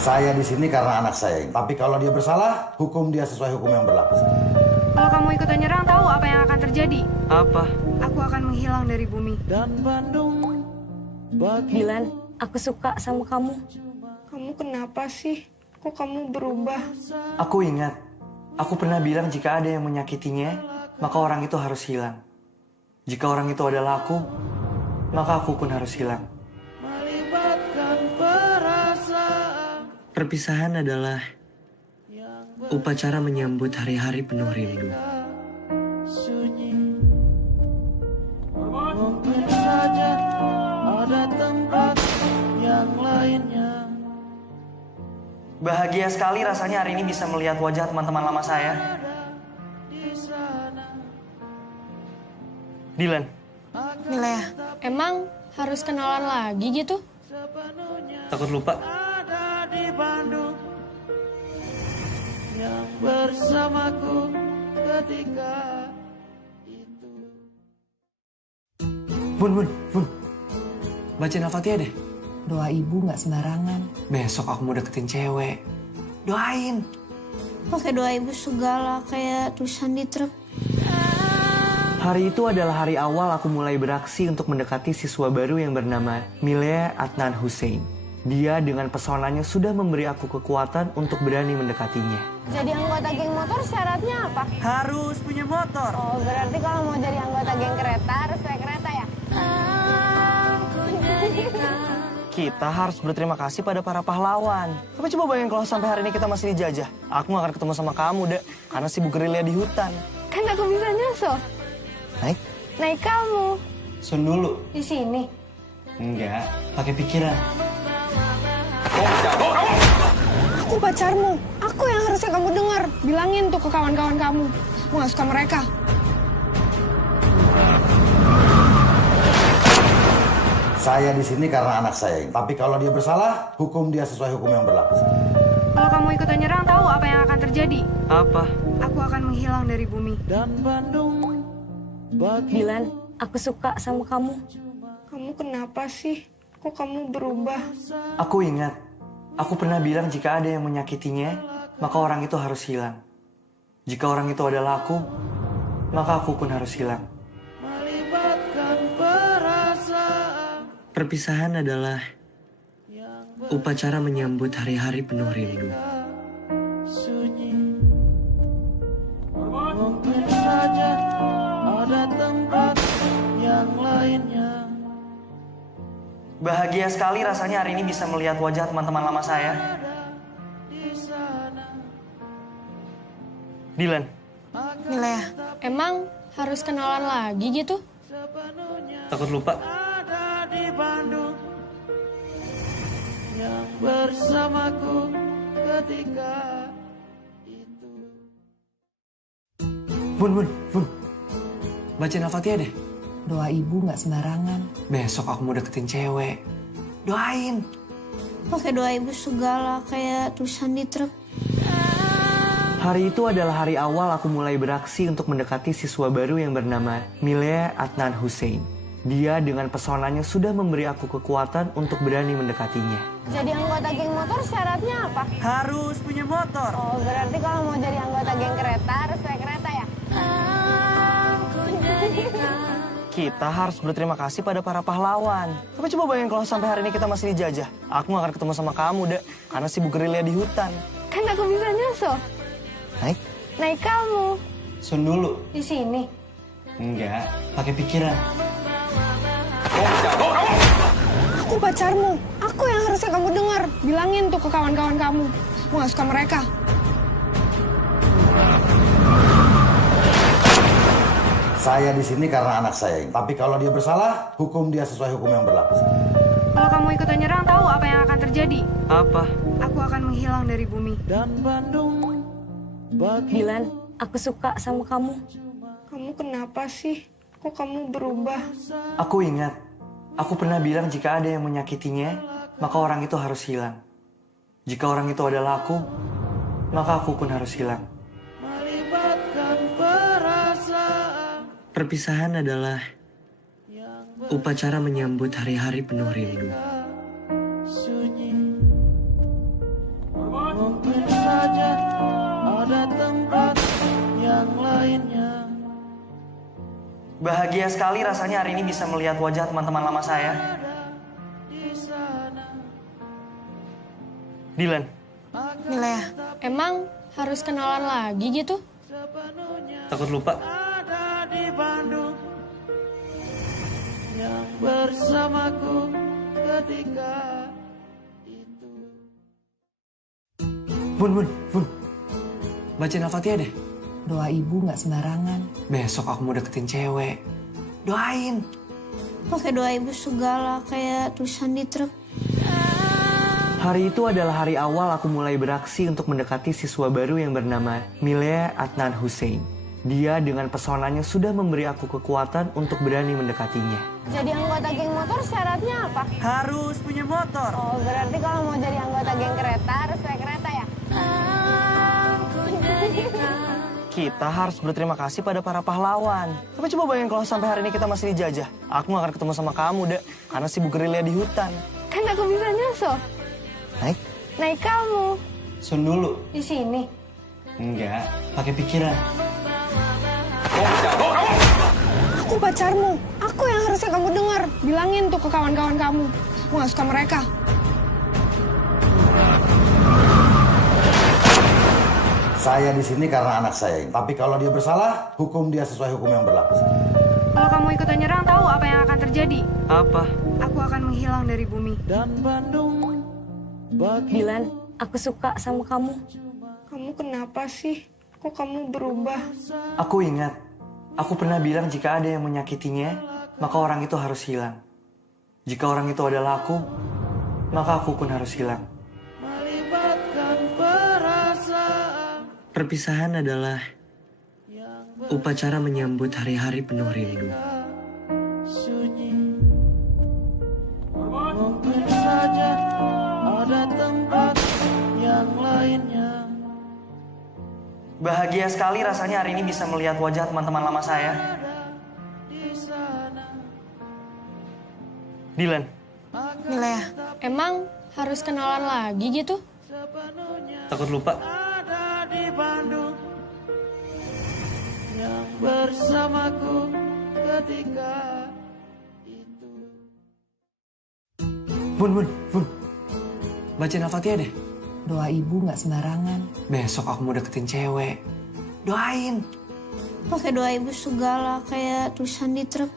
Saya di sini karena anak saya. Tapi kalau dia bersalah, hukum dia sesuai hukum yang berlaku. Kalau kamu ikutan nyerang, tahu apa yang akan terjadi? Apa? Aku akan menghilang dari bumi. Dan Bandung bagi Dilan, aku suka sama kamu. Kamu kenapa sih? Kok kamu berubah? Aku ingat, aku pernah bilang jika ada yang menyakitinya, maka orang itu harus hilang. Jika orang itu adalah aku, maka aku pun harus hilang. melibatkan perasaan Perpisahan adalah upacara menyambut hari-hari penuh rindu. sunyi. Mungkin saja ada tempat yang lainnya. Bahagia sekali rasanya hari ini bisa melihat wajah teman-teman lama saya. Dilan. Milea, emang harus kenalan lagi gitu? Takut lupa. Ada di Bandung yang bersamaku ketika itu. Bun. Bacain Al-Fatihah deh. Doa ibu nggak sembarangan. Besok aku mau deketin cewek. Doain. Pakai doa ibu segala kayak tulisan di truk. Hari itu adalah hari awal aku mulai beraksi untuk mendekati siswa baru yang bernama Milea Adnan Hussein. Dia dengan pesonanya sudah memberi aku kekuatan untuk berani mendekatinya. Jadi anggota geng motor syaratnya apa? Harus punya motor. Oh, berarti kalau mau jadi anggota geng kereta harus naik kereta ya? Kita harus berterima kasih pada para pahlawan. Tapi coba bayangin kalau sampai hari ini kita masih dijajah. Aku gak akan ketemu sama kamu, Dek. Karena sibuk gerilya di hutan. Kan aku bisa nyusul. Naik kamu. Sun dulu. Di sini. Enggak, pakai pikiran. Aku pacarmu. Aku yang harusnya kamu dengar. Bilangin tuh ke kawan-kawan kamu. Aku gak suka mereka. Saya di sini karena anak saya. Tapi kalau dia bersalah, hukum dia sesuai hukum yang berlaku. Kalau kamu ikutan nyerang, tahu apa yang akan terjadi? Apa? Aku akan menghilang dari bumi. Dan Bandung bagi Dilan, aku suka sama kamu. Kamu kenapa sih? Kok kamu berubah? Aku ingat, aku pernah bilang jika ada yang menyakitinya, maka orang itu harus hilang. Jika orang itu adalah aku, maka aku pun harus hilang. melibatkan perasaan Perpisahan adalah upacara menyambut hari-hari penuh rindu. sunyi. Mungkin saja ada tempat yang lainnya. Bahagia sekali rasanya hari ini bisa melihat wajah teman-teman lama saya. Dilan. Milea, emang harus kenalan lagi gitu? Takut lupa. Ada di Bandung yang bersamaku ketika itu. Bun. Bacain Al-Fatihah deh. Doa ibu nggak sembarangan. Besok aku mau deketin cewek. Doain. Pakai doa ibu segala kayak tulisan di truk. Hari itu adalah hari awal aku mulai beraksi untuk mendekati siswa baru yang bernama Milea Adnan Hussein. Dia dengan pesonanya sudah memberi aku kekuatan untuk berani mendekatinya. Jadi anggota geng motor syaratnya apa? Harus punya motor. Oh, berarti kalau mau jadi anggota geng kereta harus naik kereta ya? Kita harus berterima kasih pada para pahlawan. Tapi coba bayangin kalau sampai hari ini kita masih dijajah. Aku gak akan ketemu sama kamu, Dek. Karena sibuk gerilya di hutan. Kan aku bisa nyusul. Naik kamu. Sun dulu. Di sini. Enggak, pakai pikiran. Aku pacarmu. Aku yang harusnya kamu dengar. Bilangin tuh ke kawan-kawan kamu. Aku gak suka mereka. Saya di sini karena anak saya. Tapi kalau dia bersalah, hukum dia sesuai hukum yang berlaku. Kalau kamu ikutan nyerang, tahu apa yang akan terjadi? Apa? Aku akan menghilang dari bumi. Dan Bandung bagi Dilan, aku suka sama kamu. Kamu kenapa sih? Kok kamu berubah? Aku ingat, aku pernah bilang jika ada yang menyakitinya, maka orang itu harus hilang. Jika orang itu adalah aku, maka aku pun harus hilang. melibatkan perasaan Perpisahan adalah upacara menyambut hari-hari penuh rindu. sunyi. Mungkin saja ada tempat yang lainnya. Bahagia sekali rasanya hari ini bisa melihat wajah teman-teman lama saya. Dilan. Milea, emang harus kenalan lagi gitu? Takut lupa. Ada di Bandung yang bersamaku ketika itu. Bun. Bacain Al-Fatihah deh. Doa ibu nggak sembarangan. Besok aku mau deketin cewek. Doain. Pakai doa ibu segala kayak tulisan di truk. Hari itu adalah hari awal aku mulai beraksi untuk mendekati siswa baru yang bernama Milea Adnan Hussein. Dia dengan pesonanya sudah memberi aku kekuatan untuk berani mendekatinya. Jadi anggota geng motor syaratnya apa? Harus punya motor. Oh, berarti kalau mau jadi anggota geng kereta harus naik kereta ya? Kita harus berterima kasih pada para pahlawan. Tapi coba bayangin kalau sampai hari ini kita masih dijajah. Aku gak akan ketemu sama kamu, Dek. Karena sibuk gerilya di hutan. Kan aku bisa nyusul. Naik kamu. Sun dulu. Di sini. Enggak, pakai pikiran. Aku pacarmu. Aku yang harusnya kamu dengar. Bilangin tuh ke kawan-kawan kamu. Aku gak suka mereka. Saya di sini karena anak saya. Tapi kalau dia bersalah, hukum dia sesuai hukum yang berlaku. Kalau kamu ikutan nyerang, tahu apa yang akan terjadi? Apa? Aku akan menghilang dari bumi. Dan Bandung bagi Dilan, aku suka sama kamu. Kamu kenapa sih? Kok kamu berubah? Aku ingat, aku pernah bilang jika ada yang menyakitinya, maka orang itu harus hilang. Jika orang itu adalah aku, maka aku pun harus hilang. melibatkan perasaan Perpisahan adalah upacara menyambut hari-hari penuh rindu. sunyi. Mungkin saja ada tempat yang lainnya. Bahagia sekali rasanya hari ini bisa melihat wajah teman-teman lama saya. Dilan, Milea, emang harus kenalan lagi gitu? takut lupa. Ada di Bandung yang bersamaku ketika itu. Bun. Bacain Al-Fatihah deh. Doa ibu nggak sembarangan. Besok aku mau deketin cewek. Doain. Pakai doa ibu segala kayak tulisan di truk.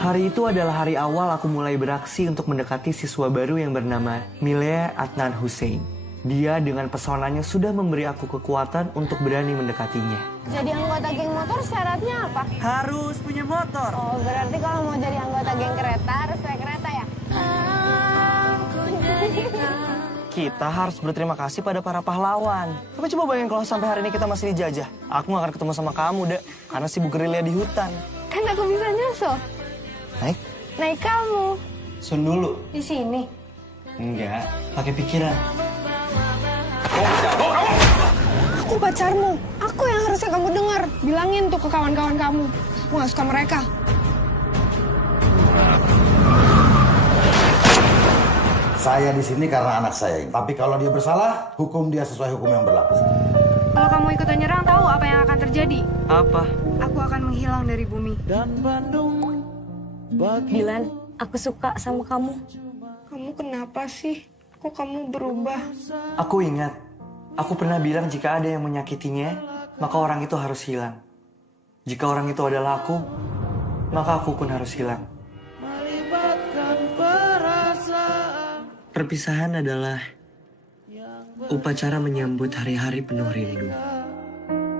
Hari itu adalah hari awal aku mulai beraksi untuk mendekati siswa baru yang bernama Milea Adnan Hussein. Dia dengan pesonanya sudah memberi aku kekuatan untuk berani mendekatinya. Jadi anggota geng motor syaratnya apa? Harus punya motor. Oh, berarti kalau mau jadi anggota geng kereta harus naik kereta ya? Kita harus berterima kasih pada para pahlawan. Tapi coba bayangin kalau sampai hari ini kita masih dijajah. Aku gak akan ketemu sama kamu, Dek. Karena sibuk gerilya di hutan. Kan aku bisa nyusul. Naik kamu. Sun dulu. Di sini. Enggak, pakai pikiran. Aku pacarmu. Aku yang harusnya kamu dengar. Bilangin tuh ke kawan-kawan kamu. Aku gak suka mereka. Saya di sini karena anak saya. Tapi kalau dia bersalah, hukum dia sesuai hukum yang berlaku. Kalau kamu ikutan nyerang, tahu apa yang akan terjadi? Apa? Aku akan menghilang dari bumi. Dan Bandung bagi Dilan, aku suka sama kamu. Kamu kenapa sih? Kok kamu berubah? Aku ingat, aku pernah bilang jika ada yang menyakitinya, maka orang itu harus hilang. Jika orang itu adalah aku, maka aku pun harus hilang. melibatkan perasaan Perpisahan adalah upacara menyambut hari-hari penuh rindu.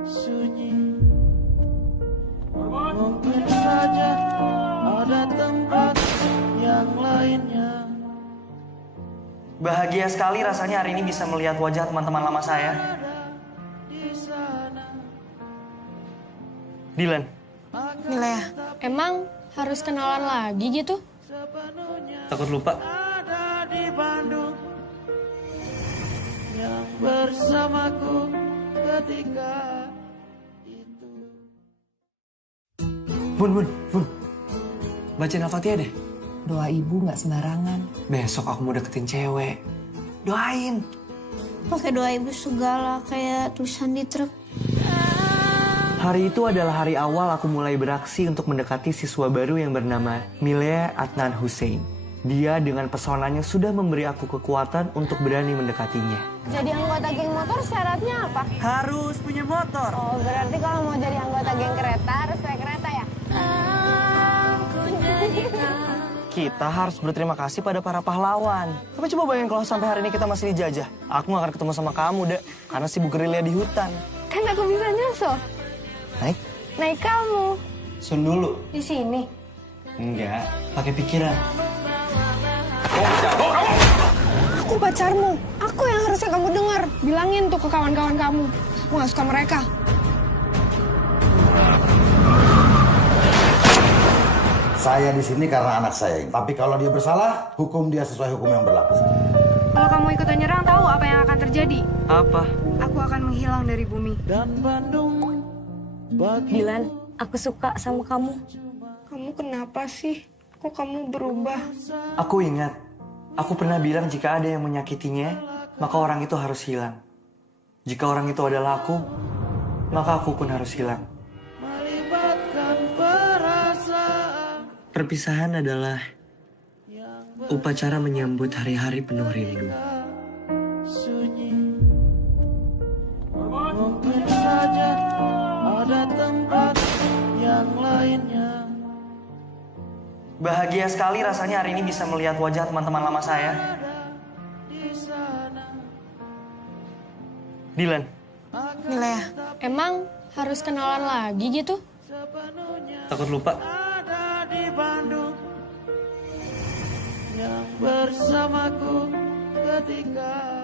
sunyi. Mungkin saja ada tempat yang lainnya. Bahagia sekali rasanya hari ini bisa melihat wajah teman-teman lama saya. Dilan, Milea, emang harus kenalan lagi gitu? takut lupa. Ada di Bandung yang bersamaku ketika itu. Bun. Bacain Al-Fatihah deh. Doa ibu nggak sembarangan. Besok aku mau deketin cewek. Doain. Pakai doa ibu segala kayak tulisan di truk. Hari itu adalah hari awal aku mulai beraksi untuk mendekati siswa baru yang bernama Milea Adnan Hussein. Dia dengan pesonanya sudah memberi aku kekuatan untuk berani mendekatinya. Jadi anggota geng motor syaratnya apa? Harus punya motor. Oh, berarti kalau mau jadi anggota geng kereta harus naik kereta ya? Kita harus berterima kasih pada para pahlawan. Tapi coba bayangin kalau sampai hari ini kita masih dijajah. Aku gak akan ketemu sama kamu, Dek. Karena sibuk gerilya di hutan. Kan aku bisa nyusul. Naik kamu. Sun dulu. Di sini. Enggak, pakai pikiran. Aku pacarmu. Aku yang harusnya kamu dengar. Bilangin tuh ke kawan-kawan kamu. Aku gak suka mereka. Saya di sini karena anak saya. Tapi kalau dia bersalah, hukum dia sesuai hukum yang berlaku. Kalau kamu ikutan nyerang, tahu apa yang akan terjadi? Apa? Aku akan menghilang dari bumi. Dan Bandung bagi Dilan, aku suka sama kamu. Kamu kenapa sih? Kok kamu berubah? Aku ingat, aku pernah bilang jika ada yang menyakitinya, maka orang itu harus hilang. Jika orang itu adalah aku, maka aku pun harus hilang. melibatkan perasaan Perpisahan adalah upacara menyambut hari-hari penuh rindu. sunyi. Mungkin saja ada tempat yang lainnya. Bahagia sekali rasanya hari ini bisa melihat wajah teman-teman lama saya. Dilan, Milea, emang harus kenalan lagi gitu? takut lupa. Ada di Bandung yang bersamaku ketika